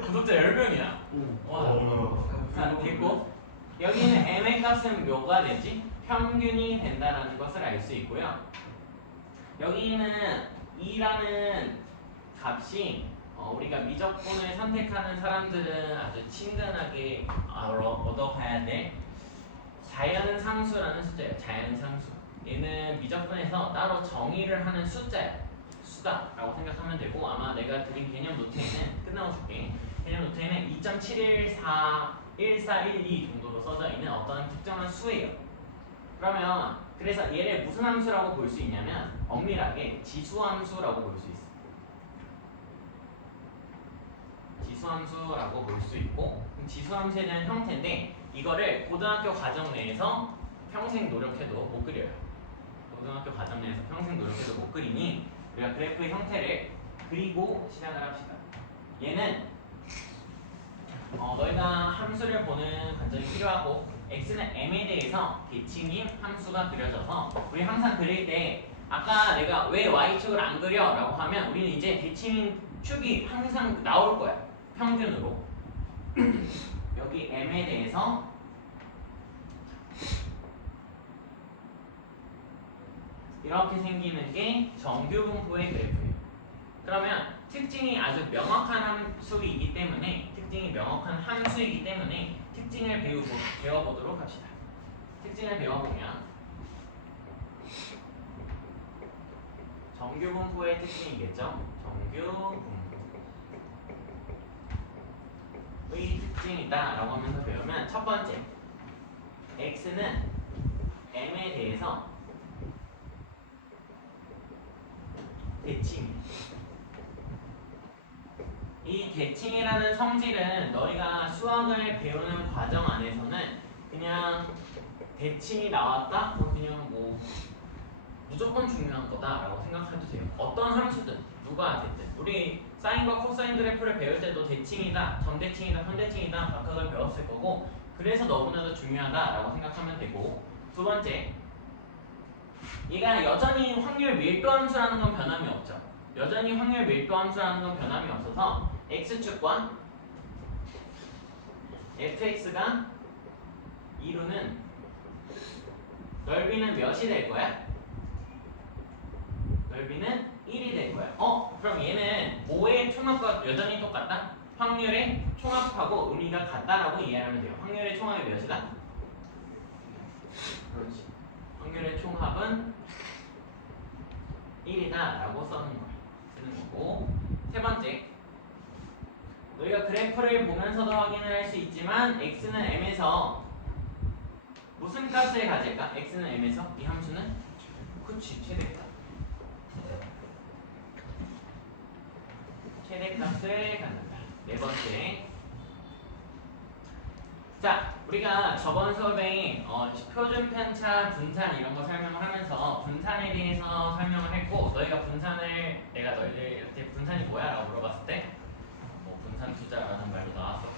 구독자 10명이야. 와. 됐고, 여기는 m의 값은 뭐가 되지? 평균이 된다는 것을 알 수 있고요. 여기는 2라는 값이 우리가 미적분을 선택하는 사람들은 아주 친근하게 얻어가야 될 자연상수라는 숫자예요. 자연상수. 얘는 미적분에서 따로 정의를 하는 숫자야. 수다라고 생각하면 되고 아마 내가 드린 개념 노트에는 끝나고 줄게. 개념 노트에는 2.7141412 정도로 써져 있는 어떤 특정한 수예요. 그러면 그래서 얘를 무슨 함수라고 볼 수 있냐면 엄밀하게 지수함수라고 볼 수 있어. 지수함수라고 볼 수 있고 지수함수에 대한 형태인데 이거를 고등학교 과정 내에서 평생 노력해도 못 그려요. 고등학교 과정 내에서 평생 노력해도 못 그리니 우리가 그래프의 형태를 그리고 시작을 합시다. 얘는 너희가 함수를 보는 관점이 필요하고 x는 m에 대해서 대칭인 함수가 그려져서 우리 항상 그릴 때 아까 내가 왜 y축을 안 그려? 라고 하면 우리는 이제 대칭인 축이 항상 나올 거야. 평균으로. 여기 m에 대해서 이렇게 생기는 게 정규분포의 그래프예요. 그러면 특징이 아주 명확한 함수이기 때문에 특징을 배워보도록 합시다. 특징을 배워보면 정규분포의 특징이겠죠? 정규분포의 특징이다 라고 하면서 배우면 첫 번째 x는 m에 대해서 대칭. 이 대칭이라는 성질은 너희가 수학을 배우는 과정 안에서는 그냥 대칭이 나왔다? 그냥 뭐 무조건 중요한 거다라고 생각해도 돼요. 어떤 함수든 누가 됐든 우리 사인과 코사인 그래프를 배울 때도 대칭이다, 점대칭이다, 편대칭이다 각각을 배웠을 거고 그래서 너무나도 중요하다라고 생각하면 되고 두 번째 얘가 여전히 확률 밀도 함수라는 건 변함이 없죠. 여전히 확률 밀도 함수라는 건 변함이 없어서 x축과 fx가 이루는 넓이는 몇이 될 거야? 넓이는 1이 될 거야. 그럼 얘는 5의 총합과 여전히 똑같다? 확률의 총합하고 의미가 같다라고 이해하면 돼요. 확률의 총합이 몇이다? 그렇지. 확률의 총합은 1이다 라고 쓰는 거고 세 번째 너희가 그래프를 보면서도 확인을 할 수 있지만 x는 m에서 무슨 값을 가질까? x는 m에서 이 함수는 그치 최대값 최대값을 갖는다. 네 번째 자 우리가 저번 수업에 표준 편차 분산 이런 거 설명을 하면서 분산에 대해서 설명을 했고 너희가 분산을 내가 너희들한테 분산이 뭐야? 라고 물어봤을 때 뭐 분산 투자라는 말도 나왔었고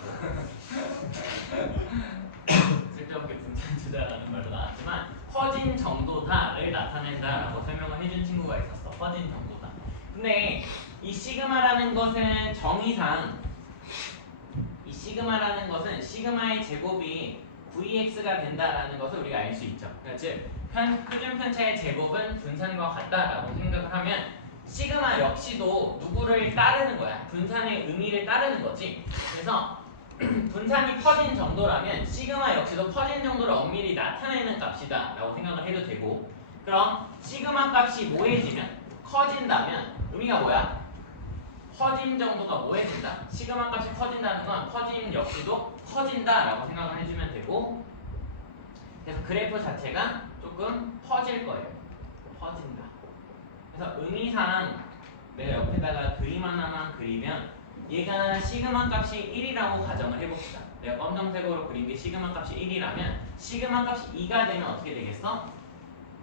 쓸데없게 분산 투자라는 말도 나왔지만 퍼진 정도다를 나타낸다 라고 설명을 해준 친구가 있었어. 퍼진 정도다. 근데 이 시그마라는 것은 정의상 시그마라는 것은 시그마의 제곱이 VX가 된다라는 것을 우리가 알 수 있죠. 그러니까 즉 표준 편차의 제곱은 분산과 같다라고 생각을 하면 시그마 역시도 누구를 따르는 거야. 분산의 의미를 따르는 거지. 그래서 분산이 퍼진 정도라면 시그마 역시도 퍼진 정도를 엄밀히 나타내는 값이다 라고 생각을 해도 되고 그럼 시그마 값이 모해지면 커진다면 의미가 뭐야? 퍼짐 정도가 뭐해진다? 시그마 값이 커진다는 건 퍼짐 역시도 커진다라고 생각을 해주면 되고 그래서 그래프 자체가 조금 퍼질 거예요. 퍼진다. 그래서 의미상 내가 옆에다가 그림 하나만 그리면 얘가 시그마 값이 1이라고 가정을 해봅시다. 내가 검정색으로 그린 게 시그마 값이 1이라면 시그마 값이 2가 되면 어떻게 되겠어?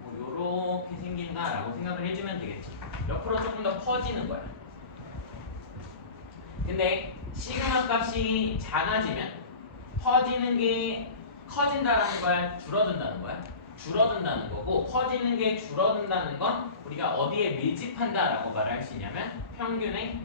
뭐 요렇게 생긴다라고 생각을 해주면 되겠지. 옆으로 조금 더 퍼지는 거야. 근데 시그마 값이 작아지면 퍼지는 게 커진다라는 거야? 줄어든다는 거야? 줄어든다는 거고 퍼지는 게 줄어든다는 건 우리가 어디에 밀집한다라고 말할 수 있냐면 평균에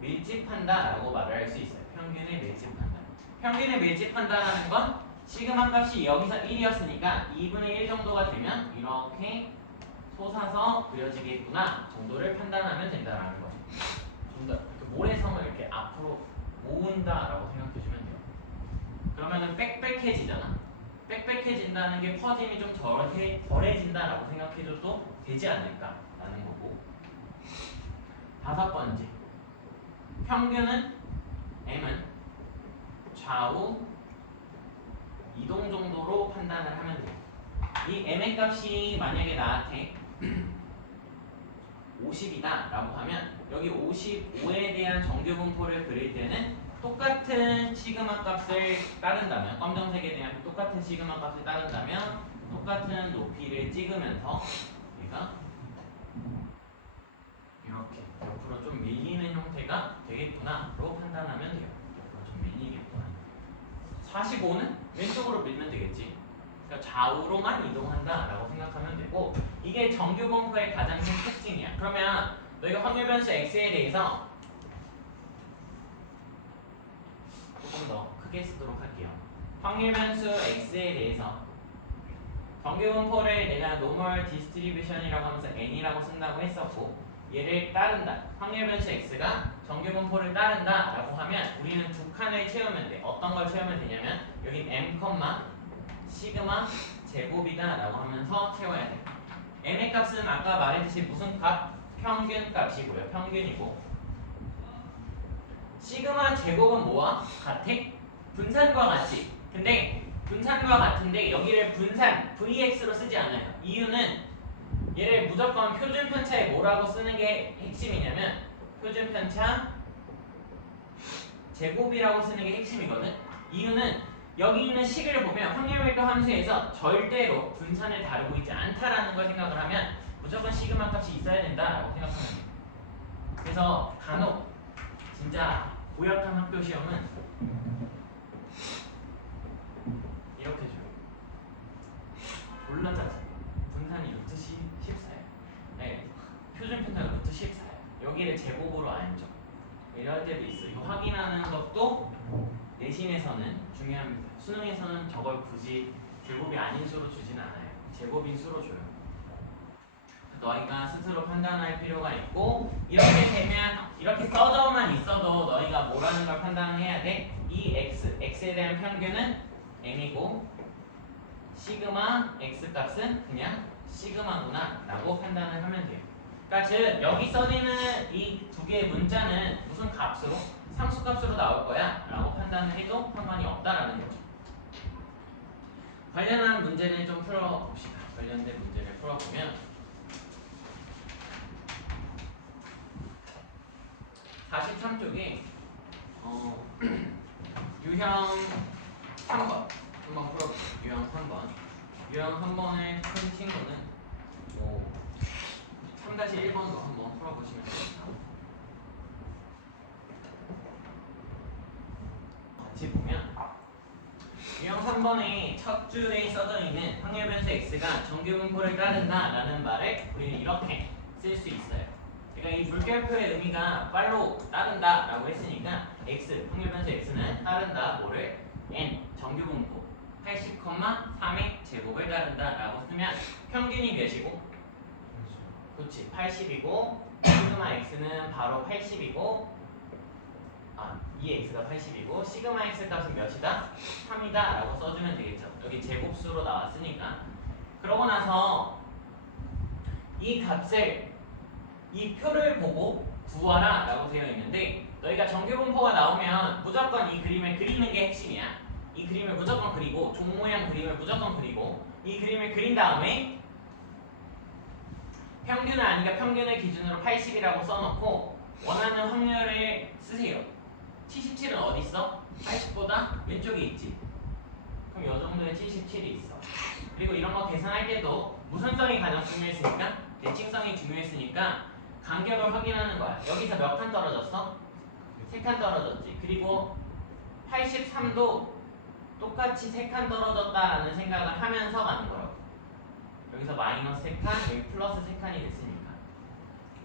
밀집한다라고 말을 할 수 있어요. 평균에 밀집한다. 평균에 밀집한다라는 건 시그마 값이 여기서 1이었으니까 2분의 1 정도가 되면 이렇게 솟아서 그려지겠구나 정도를 판단하면 된다라는 거죠. 좀 더 이렇게 모래성을 이렇게 앞으로 모은다라고 생각해주면 돼요. 2분의 1 정도가 되면 이렇게 솟아서 그려지겠구나 정도를 판단하면 된다라는 거죠. 2분의 1 정도가 되면 이렇게 솟아서 그려지겠구나 정도를 판단하면 된다라는 거죠. 2분의 1 정도가 되면 이렇게 솟아서 그려지겠구나 정도를 판단하면 된다라는 거죠. 그러면은 빽빽해지잖아. 빽빽해진다는 게 퍼짐이 좀 덜해진다라고 생각해줘도 되지 않을까라는 거고. 다섯 번째, 평균은 m은 좌우 이동 정도로 판단을 하면 돼요. 이 m의 값이 만약에 나한테 50이다 라고 하면 여기 55에 대한 정규분포를 그릴 때는 똑같은 시그마 값을 따른다면, 검정색에 대한 똑같은 시그마 값을 따른다면 똑같은 높이를 찍으면서 우리가 이렇게 옆으로 좀 밀리는 형태가 되겠구나로 판단하면 돼요. 옆으로 좀 밀리겠구나. 45는 왼쪽으로 밀면 되겠지. 그러니까 좌우로만 이동한다라고 생각하면 되고, 이게 정규분포의 가장 큰 특징이야. 그러면 너희가 확률 변수 x에 대해서 조금 더 크게 쓰도록 할게요. 확률 변수 x에 대해서 정규분포를 내가 노멀 디스트리뷰션이라고 하면서 n이라고 쓴다고 했었고, 얘를 따른다. 확률 변수 x가 정규분포를 따른다라고 하면 우리는 두 칸을 채우면 돼. 어떤 걸 채우면 되냐면 여기 m, 시그마 제곱이다라고 하면서 채워야 돼. m의 값은 아까 말했듯이 무슨 값? 평균 값이고요. 평균이고. 시그마 제곱은 뭐와 같아? 분산과 같지. 근데 분산과 같은데 여기를 분산 vx로 쓰지 않아요. 이유는 얘를 무조건 표준 편차에 뭐라고 쓰는 게 핵심이냐면 표준 편차 제곱이라고 쓰는 게 핵심이거든. 이유는 여기 있는 식을 보면 확률밀도 함수에서 절대로 분산을 다루고 있지 않다라는 걸 생각을 하면 무조건 시그마 값이 있어야 된다라고 생각하면 돼. 그래서 간혹 진짜 고약한 학교 시험은 이렇게 줘요. 졸라 짜증. 분산이 루트 14예요. 네, 표준 편차가 루트 14예요. 여기를 제곱으로 안 줘. 이럴 때도 있어. 이거 확인하는 것도 내신에서는 중요합니다. 수능에서는 저걸 굳이 제곱이 아닌 수로 주진 않아요. 제곱인 수로 줘요. 너희가 스스로 판단할 필요가 있고, 이렇게 되면 이렇게 써져만 있어도 너희가 뭐라는 걸 판단해야 돼? 이 x에 대한 평균은 m이고 시그마 x 값은 그냥 시그마구나 라고 판단을 하면 돼요. 그러니까 즉 여기 써지는 이 두 개의 문자는 무슨 값으로? 상수값으로 나올 거야 라고 판단을 해도 상관이 없다라는 거죠. 관련한 문제를 좀 풀어봅시다. 관련된 문제를 풀어보면 43쪽에 유형 3번 한번 풀어볼게요. 유형 3번. 유형 3번의 큰 친구는 3-1번도 한번 풀어보시면 됩니다. 같이 보면 유형 3번의 첫 줄에 써져 있는 확률 변수 x가 정규분포를 따른다라는 말을 우리는 이렇게 쓸 수 있어요. 그러니까 이 물결표의 의미가 빨로 따른다라고 했으니까 x, 확률 변수 x는 따른다 뭐를? n, 정규분포 80,3의 제곱을 따른다라고 쓰면 평균이 몇이고? 그렇지, 80이고 시그마 x는 바로 80이고 이 x가 80이고 시그마 x 값은 몇이다? 3이다 라고 써주면 되겠죠. 여기 제곱수로 나왔으니까. 그러고 나서 이 값을 이 표를 보고 구하라 라고 되어 있는데, 너희가 정규분포가 나오면 무조건 이 그림을 그리는 게 핵심이야. 이 그림을 무조건 그리고 종 모양 그림을 무조건 그리고 이 그림을 그린 다음에 평균을 아니까 평균을 기준으로 80이라고 써놓고 원하는 확률을 쓰세요. 77은 어디 있어? 80보다 왼쪽에 있지. 그럼 이 정도의 77이 있어. 그리고 이런 거 계산할 때도 무선성이 가장 중요했으니까, 대칭성이 중요했으니까 간격을 확인하는 거야. 여기서 몇 칸 떨어졌어? 3칸 떨어졌지. 그리고 83도 똑같이 3칸 떨어졌다라는 생각을 하면서 가는 거라고. 여기서 마이너스 3칸, 여기 플러스 3칸이 됐으니까.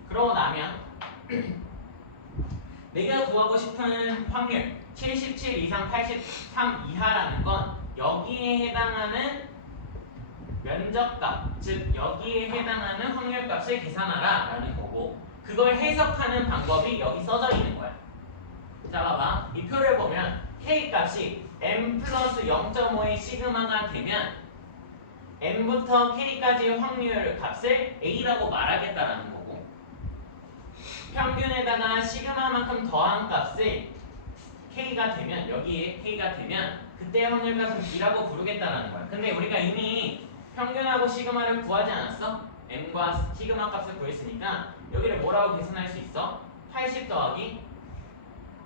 그러고 나면 내가 구하고 싶은 확률 77 이상 83 이하라는 건 여기에 해당하는 면적값, 즉 여기에 해당하는 확률값을 계산하라 라는 거고, 그걸 해석하는 방법이 여기 써져 있는 거야. 자 봐봐, 이 표를 보면 K 값이 m 플러스 0.5의 시그마가 되면 m부터 k까지의 확률 값을 a라고 말하겠다라는 거고, 평균에다가 시그마만큼 더한 값을 k가 되면, 여기에 k가 되면 그때 확률 값은 b라고 부르겠다라는 거야. 근데 우리가 이미 평균하고 시그마를 구하지 않았어? m과 시그마 값을 구했으니까 여기를 뭐라고 계산할 수 있어? 80 더하기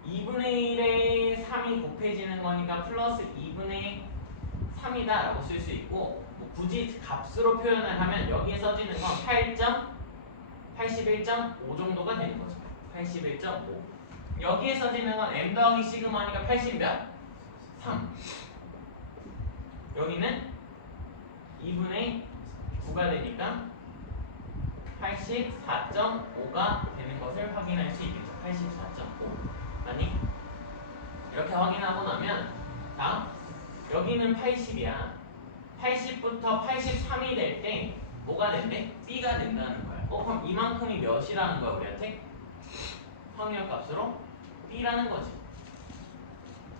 2분의 1에 3이 곱해지는 거니까 플러스 2분의 3이다 라고 쓸 수 있고, 뭐 굳이 값으로 표현을 하면 여기에 써지는 건 81.5 정도가 되는 거죠. 81.5. 여기에 써지는 건 m 더하기 시그마니까 80 몇? 3. 여기는 2분의 9가 되니까 84.5가 되는 것을 확인할 수 있겠죠. 84.5. 아니, 이렇게 확인하고 나면 다음, 여기는 80이야. 80부터 83이 될 때 뭐가 된대? B가 된다는 거야. 그럼 이만큼이 몇이라는 거야 우리한테? 확률값으로 B라는 거지.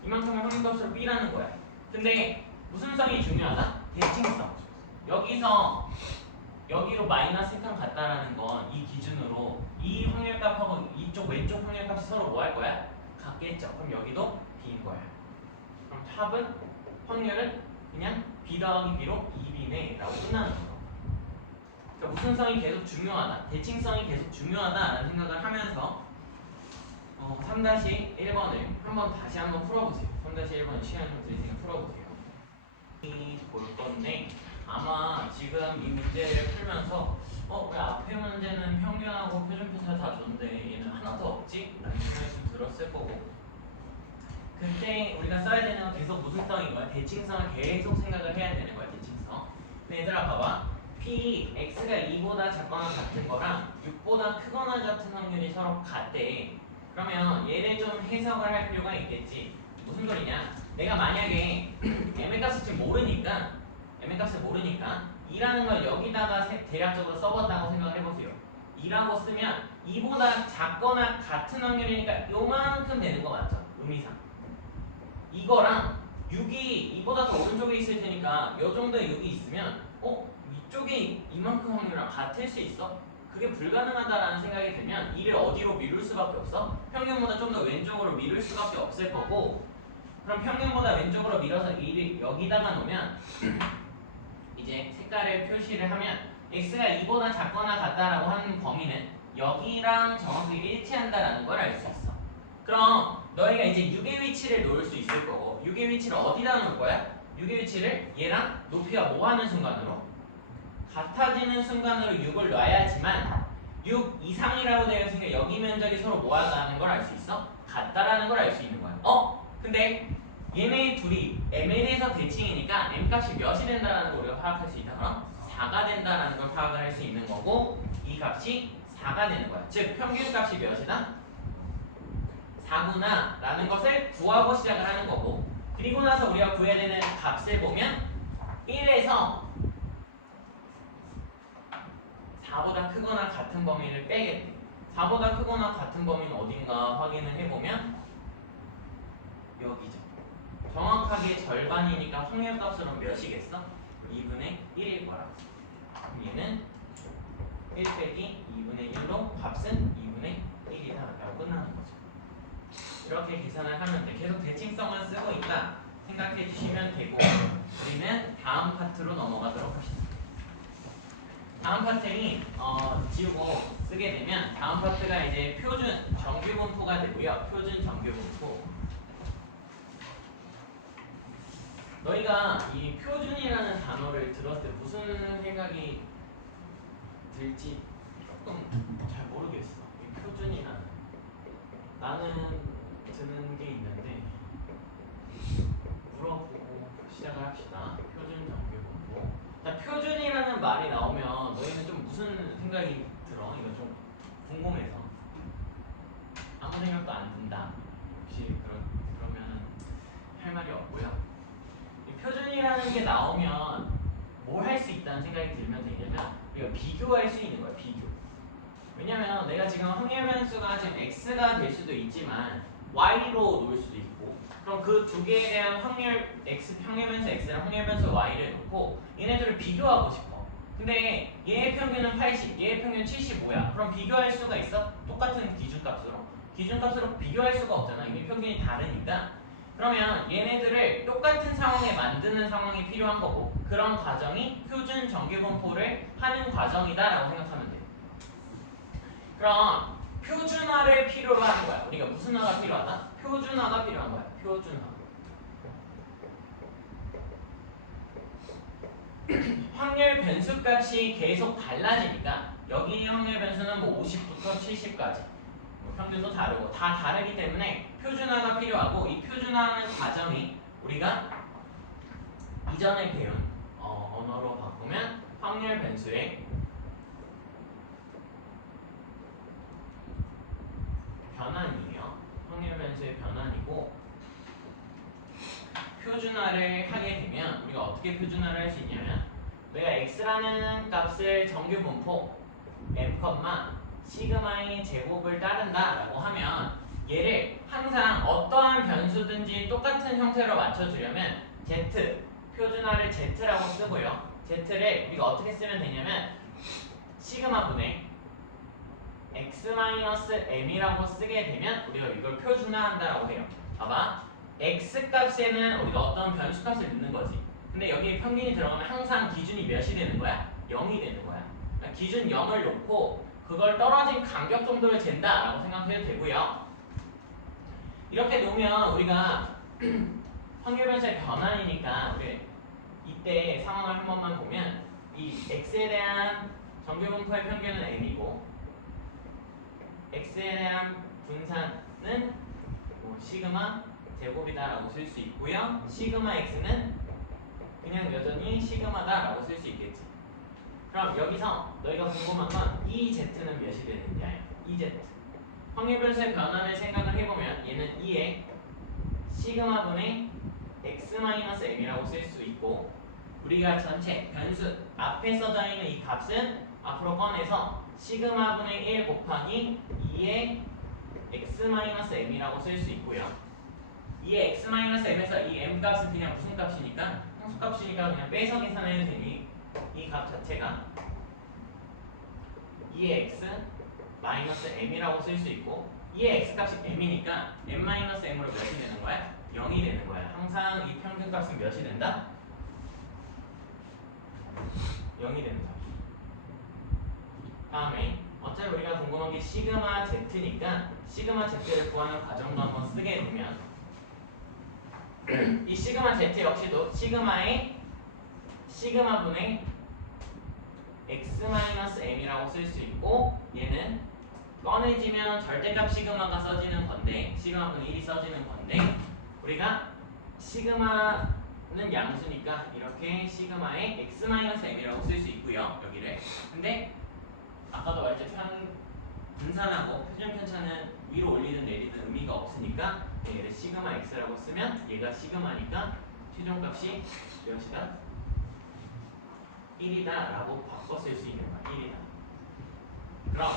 이만큼의 확률값으로 B라는 거야. 근데 무슨 성이 중요하다? 대칭성. 여기서 여기로 마이너스 1칸 같다라는 건 이 기준으로 이 확률값하고 이쪽 왼쪽 확률값이 서로 뭐 할 거야? 같겠죠. 그럼 여기도 B인 거야. 그럼 합은, 확률은 그냥 B 더하기 B로 2B네 라고 끝나는 거죠. 그러니까 무슨 성이 계속 중요하다, 대칭성이 계속 중요하다라는 생각을 하면서 3-1번을 다시 한번 풀어보세요. 3-1번 시간 좀 드릴 테니까 풀어보세요. 볼 건데 아마 지금 이 문제를 풀면서 왜 앞에 문제는 평균하고 표준편차 다 줬는데 얘는 하나도 없지? 라는 생각이 좀 들었을 거고, 그때 우리가 써야 되는 건 계속 무슨 성인 거야? 대칭성을 계속 생각을 해야 되는 거야. 대칭성. 근데 얘들아 봐봐. P, X가 2보다 작거나 같은 거랑 6보다 크거나 같은 확률이 서로 같대. 그러면 얘를 좀 해석을 할 필요가 있겠지. 무슨 소리냐? 내가 만약에 m의 값을 지금 모르니까 2라는 걸 여기다가 대략적으로 써봤다고 생각을 해보세요. 2라고 쓰면 2보다 작거나 같은 확률이니까 요만큼 되는 거 맞죠? 의미상. 이거랑 6이 2보다 더 오른쪽에 있을 테니까 요 정도의 6이 있으면 이쪽에 이만큼 확률이랑 같을 수 있어? 그게 불가능하다라는 생각이 들면 2를 어디로 미룰 수밖에 없어? 평균보다 좀 더 왼쪽으로 미룰 수밖에 없을 거고, 그럼 평균보다 왼쪽으로 밀어서 2를 여기다가 놓으면 이제 색깔을 표시를 하면 x가 2보다 작거나 같다라고 하는 범위는 여기랑 정확히 일치한다라는 걸 알 수 있어. 그럼 너희가 이제 6의 위치를 놓을 수 있을 거고, 6의 위치를 어디다 놓을 거야? 6의 위치를 얘랑 높이가 뭐 하는 순간으로? 같아지는 순간으로 6을 놔야지만 6 이상이라고 되어 있으니까 여기 면적이 서로 뭐 하다는 걸 알 수 있어? 같다라는 걸 알 수 있는 거야. 근데 얘네 둘이 m에 대해서 대칭이니까 m 값이 몇이 된다라는 걸 우리가 파악할 수 있다. 그럼 4가 된다라는 걸 파악을 할 수 있는 거고, 이 값이 4가 되는 거야. 즉 평균 값이 몇이다? 4구나 라는 것을 구하고 시작을 하는 거고, 그리고 나서 우리가 구해야 되는 값을 보면 1에서 4보다 크거나 같은 범위를 빼겠대. 4보다 크거나 같은 범위는 어딘가 확인을 해보면 여기죠. 정확하게 절반이니까 확률값으로는 몇이겠어? 2분의 1일 거라. 그럼 얘는 1 빼기 2분의 1로 값은 2분의 1이다 라고 끝나는 거죠. 이렇게 계산을 하면 돼. 계속 대칭성을 쓰고 있다 생각해 주시면 되고, 우리는 다음 파트로 넘어가도록 합시다. 다음 파트는 지우고 쓰게 되면 다음 파트가 이제 표준 정규분포가 되고요. 표준 정규분포. 너희가 이 표준이라는 단어를 들었을 때 무슨 생각이 들지 조금 잘 모르겠어. 이 표준이라는, 나는 드는 게 있는데 물어보고 시작을 합시다. 표준 정규분포. 자, 표준이라는 말이 나오면 너희는 좀 무슨 생각이 들어? 이거 좀 궁금해서. 아무 생각도 안 든다. 혹시 그러면 할 말이 없고요. 표준이라는 게 나오면 뭘 할 수 있다는 생각이 들면 되냐면 우리가 비교할 수 있는 거야. 비교. 왜냐면 내가 지금 확률 변수가 지금 x가 될 수도 있지만 y로 놓을 수도 있고. 그럼 그 두 개에 대한 확률 x 평균 변수 x랑 확률 변수 y를 놓고 얘네들을 비교하고 싶어. 근데 얘의 평균은 80, 얘의 평균 75야. 그럼 비교할 수가 있어? 똑같은 기준값으로. 기준값으로 비교할 수가 없잖아. 이미 평균이 다르니까. 그러면 얘네들을 똑같은 상황에 만드는 상황이 필요한 거고, 그런 과정이 표준 정규분포를 하는 과정이다라고 생각하면 돼. 그럼 표준화를 필요로 하는 거야. 우리가 무슨 화가 필요하다? 표준화가 필요한 거야. 표준화. 확률 변수값이 계속 달라지니까 여기 확률 변수는 뭐 50부터 70까지 뭐 평균도 다르고 다 다르기 때문에 표준화가 필요하고, 이 표준화하는 과정이 우리가 이전에 배운 언어로 바꾸면 확률 변수의 변환이에요. 확률 변수의 변환이고, 표준화를 하게 되면 우리가 어떻게 표준화를 할 수 있냐면, 내가 x라는 값을 정규 분포 m, 시그마의 제곱을 따른다라고 하면 얘를 항상 어떠한 변수든지 똑같은 형태로 맞춰주려면 z, 표준화를 z라고 쓰고요. z를 우리가 어떻게 쓰면 되냐면 시그마분의 x-m이라고 쓰게 되면 우리가 이걸 표준화한다라고 해요. 봐봐. x 값에는 우리가 어떤 변수 값을 넣는 거지. 근데 여기에 평균이 들어가면 항상 기준이 몇이 되는 거야? 0이 되는 거야. 그러니까 기준 0을 놓고 그걸 떨어진 간격 정도를 잰다라고 생각해도 되고요. 이렇게 놓으면 우리가 확률 변수의 변환이니까 우리 이때 상황을 한 번만 보면 이 x에 대한 정규 분포의 평균은 m이고 x에 대한 분산은 뭐 시그마 제곱이다라고 쓸 수 있고요. 시그마 x는 그냥 여전히 시그마다라고 쓸 수 있겠지. 그럼 여기서 너희가 궁금한 건 이 z는 몇이 되느냐예요. 이 z. 확률 변수의 변환을 생각을 해보면 얘는 2의 시그마분의 x-m이라고 쓸 수 있고, 우리가 전체 변수 앞에 써져 있는 이 값은 앞으로 꺼내서 시그마분의 1 곱하기 2의 x-m이라고 쓸 수 있고요. 2의 x-m에서 이 m 값은 그냥 무슨 값이니까? 상수값이니까 그냥 빼서 계산해도 되니 이 값 자체가 2의 x 마이너스 m이라고 쓸 수 있고, 2의 x 값이 m이니까 m 마이너스 m으로 몇이 되는 거야? 0이 되는 거야. 항상 이 평균 값은 몇이 된다? 0이 된다. 다음에 어차피 우리가 궁금한 게 시그마 z니까 시그마 z를 구하는 과정도 한번 쓰게 되면 이 시그마 z 역시도 시그마의 시그마분의 x-m이라고 쓸 수 있고, 얘는 꺼내지면 절대값 시그마가 써지는 건데 시그마분의 1이 써지는 건데, 우리가 시그마는 양수니까 이렇게 시그마의 x-m이라고 쓸 수 있고요. 여기를. 근데 아까도 말했듯이 분산하고 표준 편차는 위로 올리는 내리는 의미가 없으니까 얘를 시그마 x라고 쓰면 얘가 시그마니까 최종값이 몇이다? 1이다 라고 바꿔 쓸 수 있는 거야. 1이다. 그럼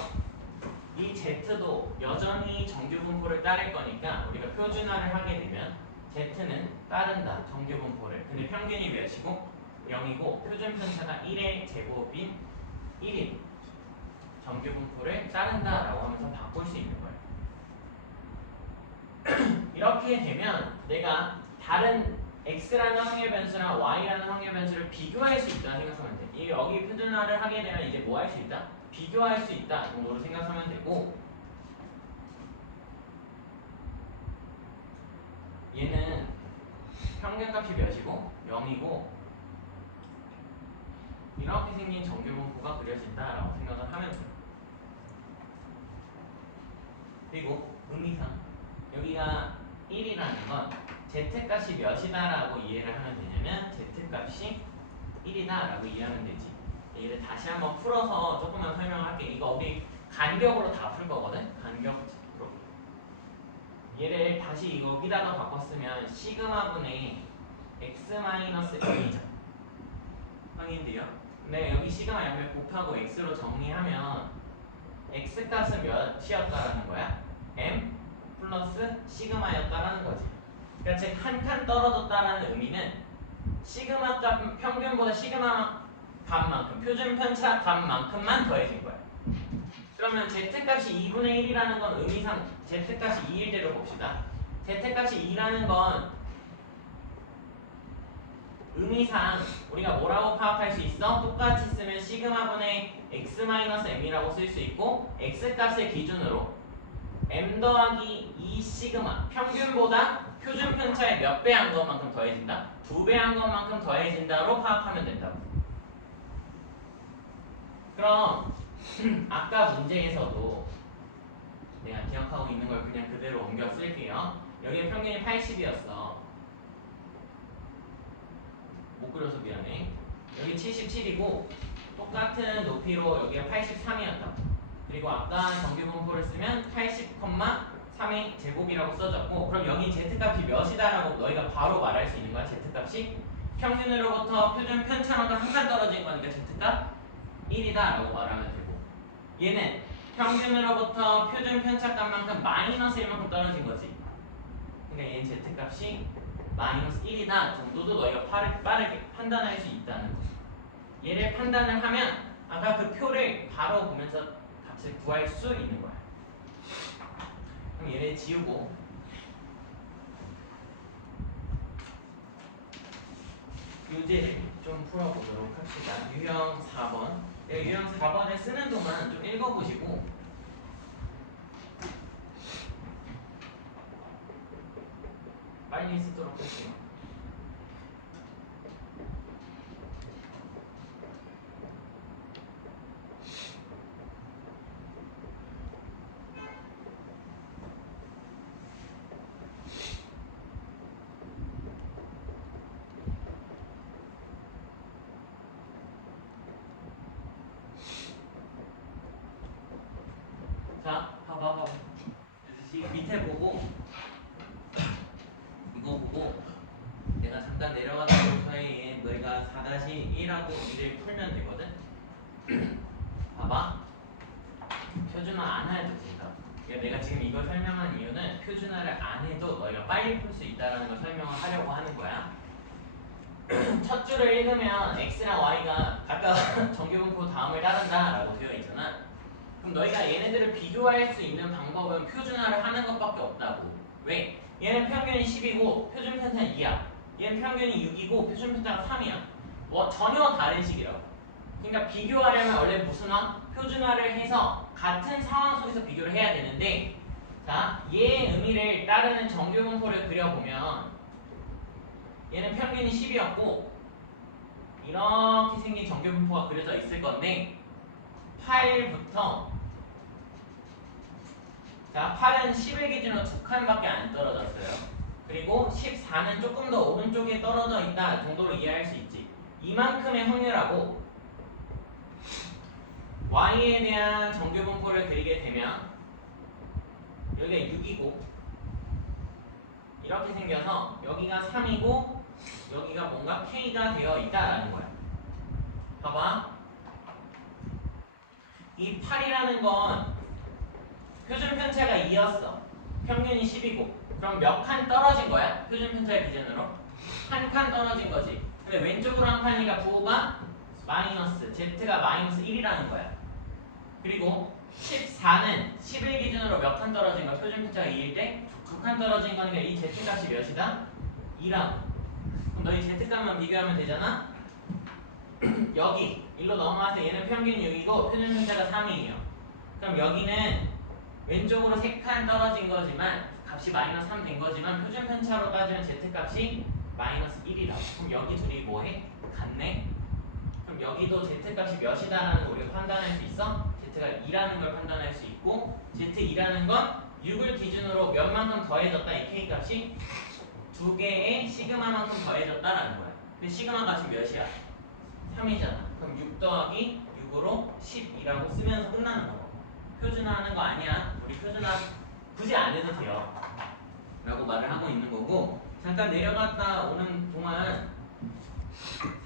이 z도 여전히 정규 분포를 따를 거니까 우리가 표준화를 하게 되면 z는 따른다, 정규 분포를. 근데 평균이 몇이고? 0이고 표준 편차가 1의 제곱인 1인 정규 분포를 따른다 라고 하면서 바꿀 수 있는 거예요. 이렇게 되면 내가 다른 x라는 확률 변수랑 y라는 확률 변수를 비교할 수 있다 생각하면 돼. 이 여기 표준화를 하게 되면 이제 뭐 할 수 있다? 비교할 수 있다 정도로 생각하면 되고, 얘는 평균값이 몇이고 0이고 이렇게 생긴 정규 분포가 그려진다라고 생각을 하면 돼요. 그리고 의미상 여기가 1이라는 건 z값이 몇이다라고 이해를 하면 되냐면 z값이 1이다라고 이해하면 되지. 얘를 다시 한번 풀어서 조금만 설명할게. 이거 우리 간격으로 다 풀 거거든. 간격으로. 얘를 다시 여기다가 바꿨으면 시그마분의 x-m이죠. 확인돼요? 근데 여기 시그마 양변 곱하고 x로 정리하면 x 값은 몇이었다라는 거야? m 플러스 시그마였다라는 거지. 그러니까 즉 한 칸 떨어졌다라는 의미는 시그마 값 평균보다 시그마 값만큼 표준 편차 값만큼만 더해진 거야. 그러면 z값이 2분의 1이라는 건 의미상 z값이 2일 대로 봅시다. z값이 2라는 건 의미상 우리가 뭐라고 파악할 수 있어? 똑같이 쓰면 시그마분의 x-m이라고 쓸 수 있고 x값을 기준으로 m 더하기 2 시그마 평균보다 표준 편차의 몇 배 한 것만큼 더해진다? 2배 한 것만큼 더해진다로 파악하면 된다고. 그럼 아까 문제에서도 내가 기억하고 있는 걸 그냥 그대로 옮겨 쓸게요. 여기는 평균이 80이었어. 못 그려서 미안해. 여기 77이고 똑같은 높이로 여기가 83이었다. 그리고 아까 정규분포를 쓰면 80,3의 제곱이라고 써졌고, 그럼 여기 z값이 몇이다라고 너희가 바로 말할 수 있는 거야. z값이 평균으로부터 표준 편차만큼 한 칸 떨어진 거니까 z값 1이다라고 말하면 되고, 얘는 평균으로부터 표준 편차값만큼 마이너스 1만큼 떨어진 거지. 그러니까 얘는 z값이 마이너스 1이다 정도도 너희가 빠르게 판단할 수 있다는 거지. 얘를 판단을 하면 아까 그 표를 바로 보면서 값을 구할 수 있는 거야. 그럼 얘를 지우고 교재를 좀 풀어보도록 합시다. 유형 4번. 유형 4번을 쓰는 동안 좀 읽어보시고 빨리 쓰도록 할게요. 자, 봐봐. 지금 밑에 보고 이거 보고 내가 잠깐 내려가는 사이에 너희가 4-1하고 2를 풀면 되거든? 봐봐. 표준화 안 해도 된다. 그러니까 내가 지금 이걸 설명한 이유는 표준화를 안 해도 너희가 빨리 풀 수 있다는 걸 설명을 하려고 하는 거야. 첫 줄을 읽으면 x랑 y가 아까 정규분포 다음을 따른다 라고 되어 있잖아. 그럼 너희가 얘네들을 비교할 수 있는 방법은 표준화를 하는 것밖에 없다고. 왜? 얘는 평균이 10이고 표준 편차는 2야. 얘는 평균이 6이고 표준 편차가 3이야. 뭐 전혀 다른 식이라고. 그러니까 비교하려면 원래 무슨 화? 표준화를 해서 같은 상황 속에서 비교를 해야 되는데, 자, 얘의 의미를 따르는 정규분포를 그려보면 얘는 평균이 10이었고 이렇게 생긴 정규분포가 그려져 있을 건데 8부터 자, 8은 10을 기준으로 2칸밖에 안 떨어졌어요. 그리고 14는 조금 더 오른쪽에 떨어져 있다 정도로 이해할 수 있지. 이만큼의 확률하고 y에 대한 정규분포를 그리게 되면 여기가 6이고 이렇게 생겨서 여기가 3이고 여기가 뭔가 k가 되어 있다라는 거야. 봐봐. 이 8이라는 건 표준 편차가 2였어. 평균이 10이고. 그럼 몇 칸 떨어진 거야? 표준 편차의 기준으로? 한 칸 떨어진 거지. 근데 왼쪽으로 한 칸이니까 부호가 마이너스, z가 마이너스 1이라는 거야. 그리고 14는 10일 기준으로 몇 칸 떨어진 거야? 표준 편차가 2일 때 2칸 떨어진 거니까 이 z값이 몇이다? 2라고. 그럼 너희 z값만 비교하면 되잖아? 여기 일로 넘어와서 얘는 평균 6이고 표준 편차가 3이에요. 그럼 여기는 왼쪽으로 3칸 떨어진 거지만 값이 마이너스 3 된 거지만 표준 편차로 따지면 z값이 마이너스 1이라고. 그럼 여기 둘이 뭐해? 같네? 그럼 여기도 z값이 몇이다라는 걸 우리가 판단할 수 있어? z가 2라는 걸 판단할 수 있고 z2라는 건 6을 기준으로 몇만큼 더해졌다. 이 k값이 2개의 시그마만큼 더해졌다라는 거야. 근데 시그마 값이 몇이야? 3이잖아. 그럼 6 더하기 6으로 12라고 쓰면서 끝나는 거고. 표준화하는 거 아니야. 우리 표준화 굳이 안 해도 돼요. 라고 말을 하고 있는 거고, 잠깐 내려갔다 오는 동안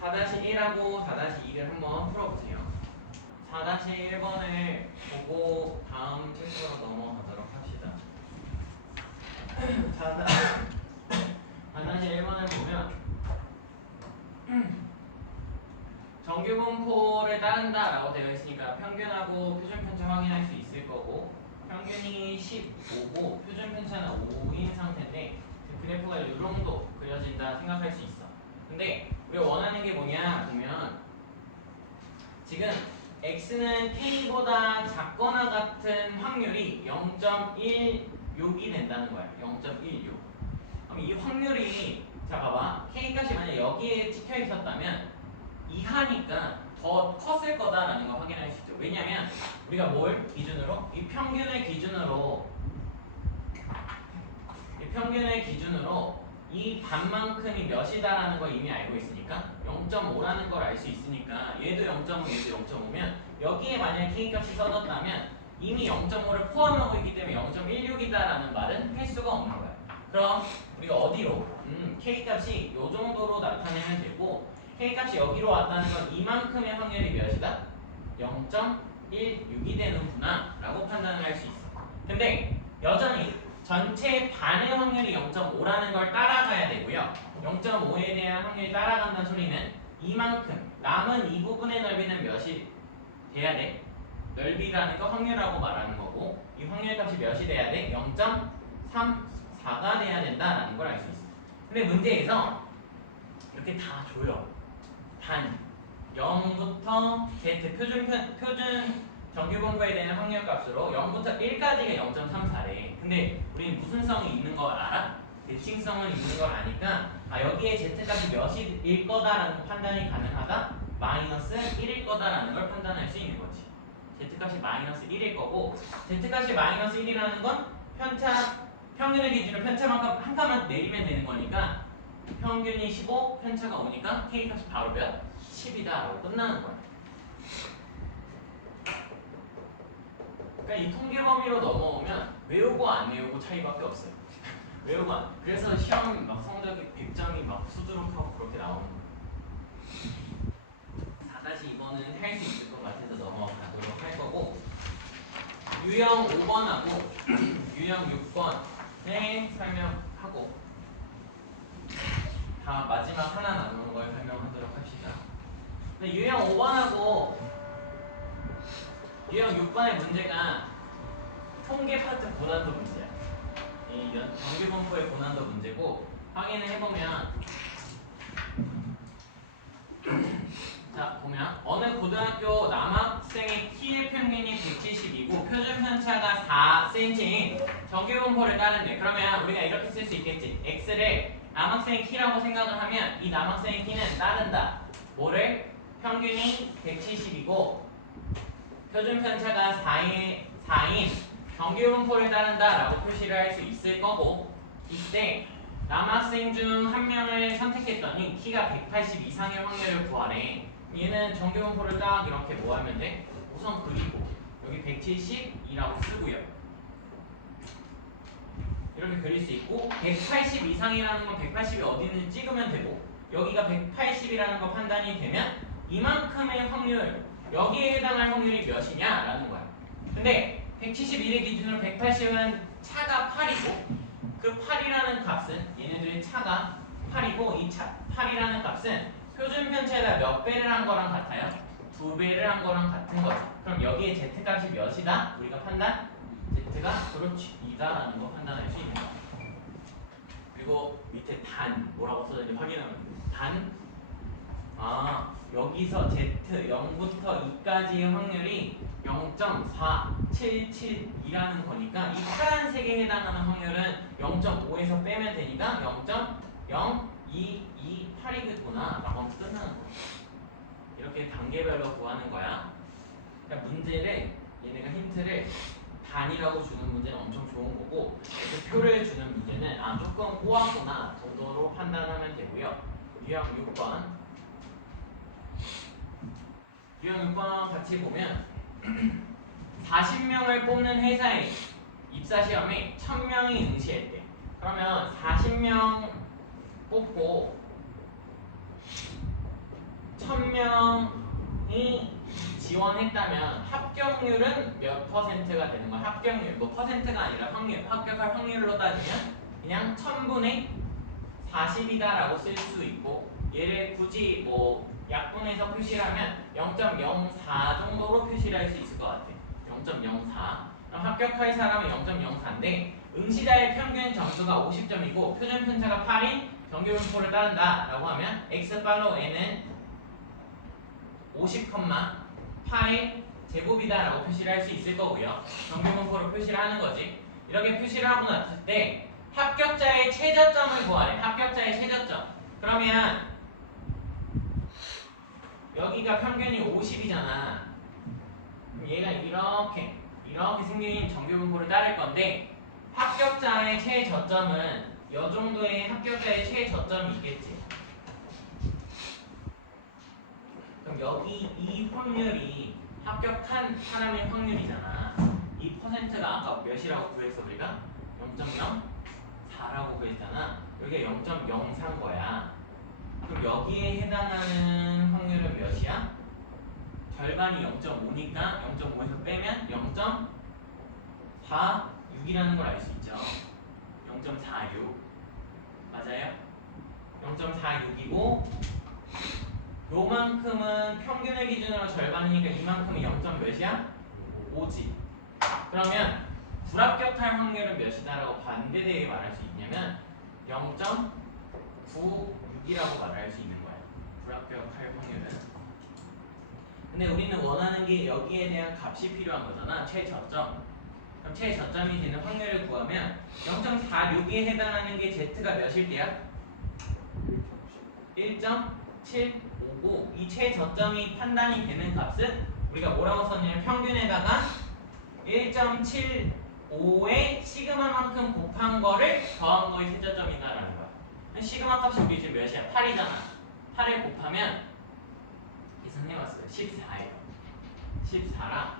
4-1하고 4-2를 한번 풀어보세요. 4-1번을 보고 다음 책으로 넘어가도록 합시다. 정규분포를 따른다라고 되어 있으니까 평균하고 표준 편차 확인할 수 있을 거고 평균이 15고 표준 편차는 5인 상태인데 그래프가 이 정도 그려진다 생각할 수 있어. 근데 우리가 원하는 게 뭐냐 보면 지금 x는 k보다 작거나 같은 확률이 0.16이 된다는 거야. 0.16. 그럼 이 확률이 자 봐봐 k 값이 만약 여기에 찍혀 있었다면 이하니까 더 컸을 거다라는 걸 확인할 수 있죠. 왜냐면 우리가 뭘 기준으로 이 평균을 기준으로 이 반만큼이 몇이다라는 걸 이미 알고 있으니까 0.5라는 걸 알 수 있으니까 얘도 0.5 얘도 0.5면 여기에 만약 k값이 써졌다면 이미 0.5를 포함하고 있기 때문에 0.16이다라는 말은 할 수가 없는 거야. 그럼 우리가 어디로 k값이 요 정도로 나타내면 되고 k값이 여기로 왔다는 건 이만큼의 확률이 몇이다? 0.16이 되는구나 라고 판단을 할 수 있어. 근데 여전히 전체 반의 확률이 0.5라는 걸 따라가야 되고요. 0.5에 대한 확률이 따라간다는 소리는 이만큼 남은 이 부분의 넓이는 몇이 돼야 돼? 넓이라는 거 확률이라고 말하는 거고 이 확률값이 몇이 돼야 돼? 0.34가 돼야 된다라는 걸 알 수 있어. 근데 문제에서 이렇게 다 줘요. 단 0부터 z 표준 정규분포에 대한 확률값으로 0부터 1까지가 0.34래. 근데 우리는 무슨 성이 있는 걸 알아? 대칭성은 있는 걸 아니까 여기에 z값이 몇일 거다라는 판단이 가능하다? 마이너스 1일 거다라는 걸 판단할 수 있는 거지. z값이 마이너스 1일 거고 z값이 마이너스 1이라는 건 평균의 기준으로 편차만큼 한 칸만 내리면 되는 거니까 평균이 15, 편차가 오니까 k값이 바로 몇? 10이다 라고 끝나는 거야. 그러니까 이 통계 범위로 넘어오면 외우고 안 외우고 차이밖에 없어요. 외우고 안. 그래서 시험 막 성적이 100점이 막 수두룩하고 그렇게 나오는 거야. 4-2번은 할 수 있을 것 같아서 넘어가도록 할 거고 유형 5번하고 유형 6번에 설명하고 다 마지막 하나 남은 걸 설명하도록 합시다. 근데 유형 5번하고 유형 6번의 문제가 통계 파트 고난도 문제야. 이 정규분포의 고난도 문제고 확인을 해보면 자 보면 어느 고등학교 남학생의 키의 평균이 170이고 표준 편차가 4cm인 정규분포를 따른대. 그러면 우리가 이렇게 쓸 수 있겠지. x를 남학생의 키라고 생각을 하면 이 남학생의 키는 따른다. 뭐를? 평균이 170이고 표준 편차가 4인 정규분포를 따른다 라고 표시를 할 수 있을 거고 이때 남학생 중 한 명을 선택했더니 키가 180 이상의 확률을 구하래. 얘는 정규분포를 딱 이렇게 뭐 하면 돼? 우선 그리고 여기 170이라고 쓰고요. 이렇게 그릴 수 있고 180 이상이라는 건 180이 어디 있는지 찍으면 되고 여기가 180이라는 거 판단이 되면 이만큼의 확률 여기에 해당할 확률이 몇이냐 라는 거야. 근데 171의 기준으로 180은 차가 8이고 그 8이라는 값은 얘네들의 차가 8이고 이 8이라는 값은 표준 편차에다 몇 배를 한 거랑 같아요? 2배를 한 거랑 같은 거죠. 그럼 여기에 z값이 몇이다? 우리가 판단? z가 그렇지 2다라는 거 판단할 수 있는 거야. 그리고 밑에 단 뭐라고 써졌는지 확인하면 단 여기서 z 0부터 2까지의 확률이 0.4772라는 거니까 이 파란색에 해당하는 확률은 0.5에서 빼면 되니까 0.0228이겠구나 라고 하면 끝나는 거야. 이렇게 단계별로 구하는 거야. 그러니까 문제를 얘네가 힌트를 단이라고 주는 문제는 엄청 좋은 거고 이렇게 표를 주는 문제는 조금 꼬았구나 정도로 판단하면 되고요. 유형 6번 유형 6번 같이 보면 40명을 뽑는 회사에 입사시험에 1000명이 응시했대. 그러면 40명 뽑고 1000명이 지원했다면 합격률은 몇 퍼센트가 되는 거야? 합격률, 뭐 퍼센트가 아니라 확률, 합격할 확률로 따지면 그냥 1000분의 40이다 라고 쓸 수 있고 얘를 굳이 뭐 약분해서 표시를 하면 0.04 정도로 표시를 할 수 있을 것 같아. 0.04. 그럼 합격할 사람은 0.04인데 응시자의 평균 점수가 50점이고 표준 편차가 8인 정규 분포를 따른다 라고 하면 x 팔로우 n은 50,8의 제곱이다 라고 표시를 할 수 있을 거고요. 정규 분포로 표시를 하는 거지. 이렇게 표시를 하고 났을 때 합격자의 최저점을 구하래. 합격자의 최저점. 그러면 여기가 평균이 50이잖아. 그럼 얘가 이렇게 생긴 정규 분포를 따를 건데 합격자의 최저점은 이 정도의 합격자의 최저점이 있겠지. 그럼 여기 이 확률이 합격한 사람의 확률이잖아. 이 퍼센트가 아까 몇이라고 구했어 우리가? 0.04라고 구했잖아. 여기가 0.04인 거야. 그럼 여기에 해당하는 확률은 몇이야? 절반이 0.5니까 0.5에서 빼면 0.46이라는 걸 알 수 있죠. 0.46 맞아요? 0.46이고 요만큼은 평균을 기준으로 절반이니까 이만큼이 0. 몇이야? 5지. 그러면 불합격할 확률은 몇이다라고 반대되게 말할 수 있냐면 0.96이라고 말할 수 있는 거야. 불합격할 확률은. 근데 우리는 원하는 게 여기에 대한 값이 필요한 거잖아. 최저점. 그럼 최저점이 되는 확률을 구하면 0.46에 해당하는 게 Z가 몇일 때야? 1.759. 이 최저점이 판단이 되는 값은 우리가 뭐라고 썼냐면 평균에다가 1.75의 시그마만큼 곱한 거를 더한 거의 최저점이다라는 거야. 시그마 값이 우리 지금 몇이야? 8이잖아. 8을 곱하면 계산해봤어요. 14예요. 14라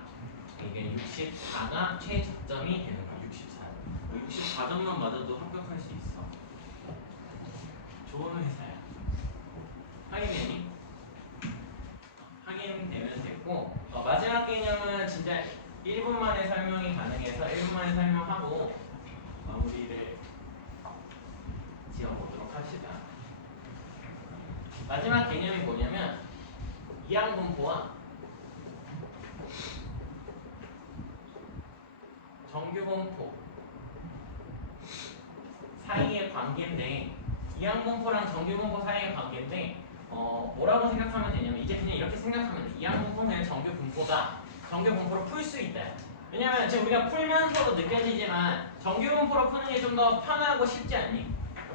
이게 64가 최저점이 되는 거야. 64점만 맞아도 합격할 수 있어. 좋은 회사야. 확인되니? 확인되면 됐고 마지막 개념은 진짜 1분 만에 설명이 가능해서 1분 만에 설명하고 마무리를 지어보도록 합시다. 마지막 개념이 뭐냐면 이항분포와 정규분포 사이의 관계인데 이항분포랑 정규분포 사이의 관계인데 뭐라고 생각하면 되냐면 이제 그냥 이렇게 생각하면 돼. 이항분포는 정규분포다. 정규분포로 풀 수 있다. 왜냐면 지금 우리가 풀면서도 느껴지지만 정규분포로 푸는 게 좀 더 편하고 쉽지 않니?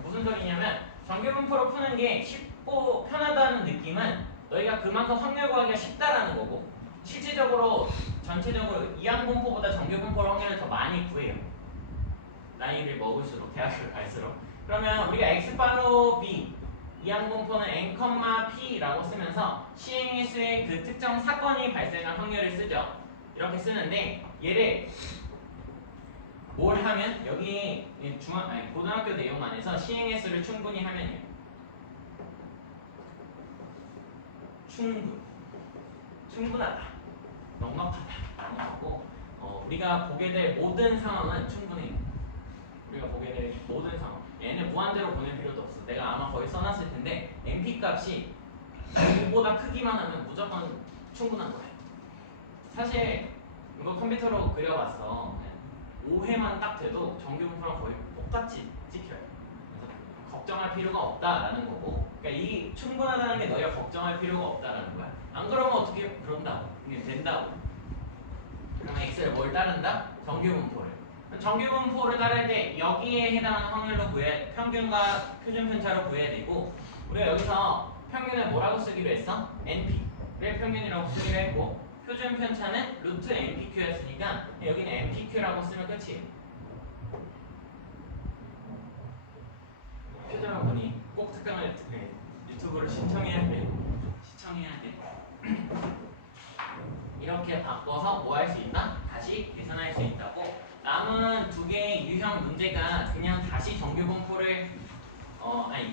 무슨 소리냐면 정규분포로 푸는 게 쉽고 편하다는 느낌은 너희가 그만큼 확률 구하기가 쉽다라는 거고 실질적으로 전체적으로 이항분포보다 정규분포로 확률을 더 많이 구해요. 나이를 먹을수록 대학을 갈수록. 그러면 우리가 x 팔로우 b 이항분포는 n, p라고 쓰면서 시행의 수의 그 특정 사건이 발생할 확률을 쓰죠. 이렇게 쓰는데 얘를 뭘 하면 여기 고등학교 내용 안에서 시행의 수를 충분히 하면요. 충분하다. 넉넉하다. 라는 거고 우리가 보게 될 모든 상황은 충분해요. 우리가 보게 될 모든 상황. 얘는 무한대로 보낼 필요도 없어. 내가 아마 거의 써놨을 텐데 NP 값이 5보다 크기만 하면 무조건 충분한 거예요. 사실 이거 컴퓨터로 그려봤어. 5회만 딱 돼도 정규분포랑 거의 똑같이 찍혀요. 그래서 걱정할 필요가 없다라는 거고, 그러니까 이 충분하다는 게 너희가 걱정할 필요가 없다라는 거야. 안 그러면 어떻게 그런다고? 이게 된다고. 그러면 x를 뭘 따른다? 정규분포를. 정규분포를 따를 때 여기에 해당하는 확률로 평균과 표준 편차로 구해야 되고 우리가 여기서 평균을 뭐라고 쓰기로 했어? NP를 평균이라고 쓰기로 했고 표준 편차는 루트 NPQ였으니까 여기는 NPQ라고 쓰면 끝이에요. 표준을 보니 꼭 특강을 유튜브로 시청해야 돼. 이렇게 바꿔서 뭐 할 수 있다? 다시 계산할 수 있다고. 남은 두 개의 유형 문제가 그냥 다시 정규분포를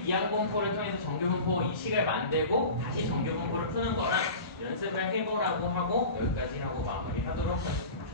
이항분포를 통해서 정규분포 이 식을 만들고 다시 정규분포를 푸는 거랑 연습을 해보라고 하고 여기까지 하고 마무리하도록 하겠습니다.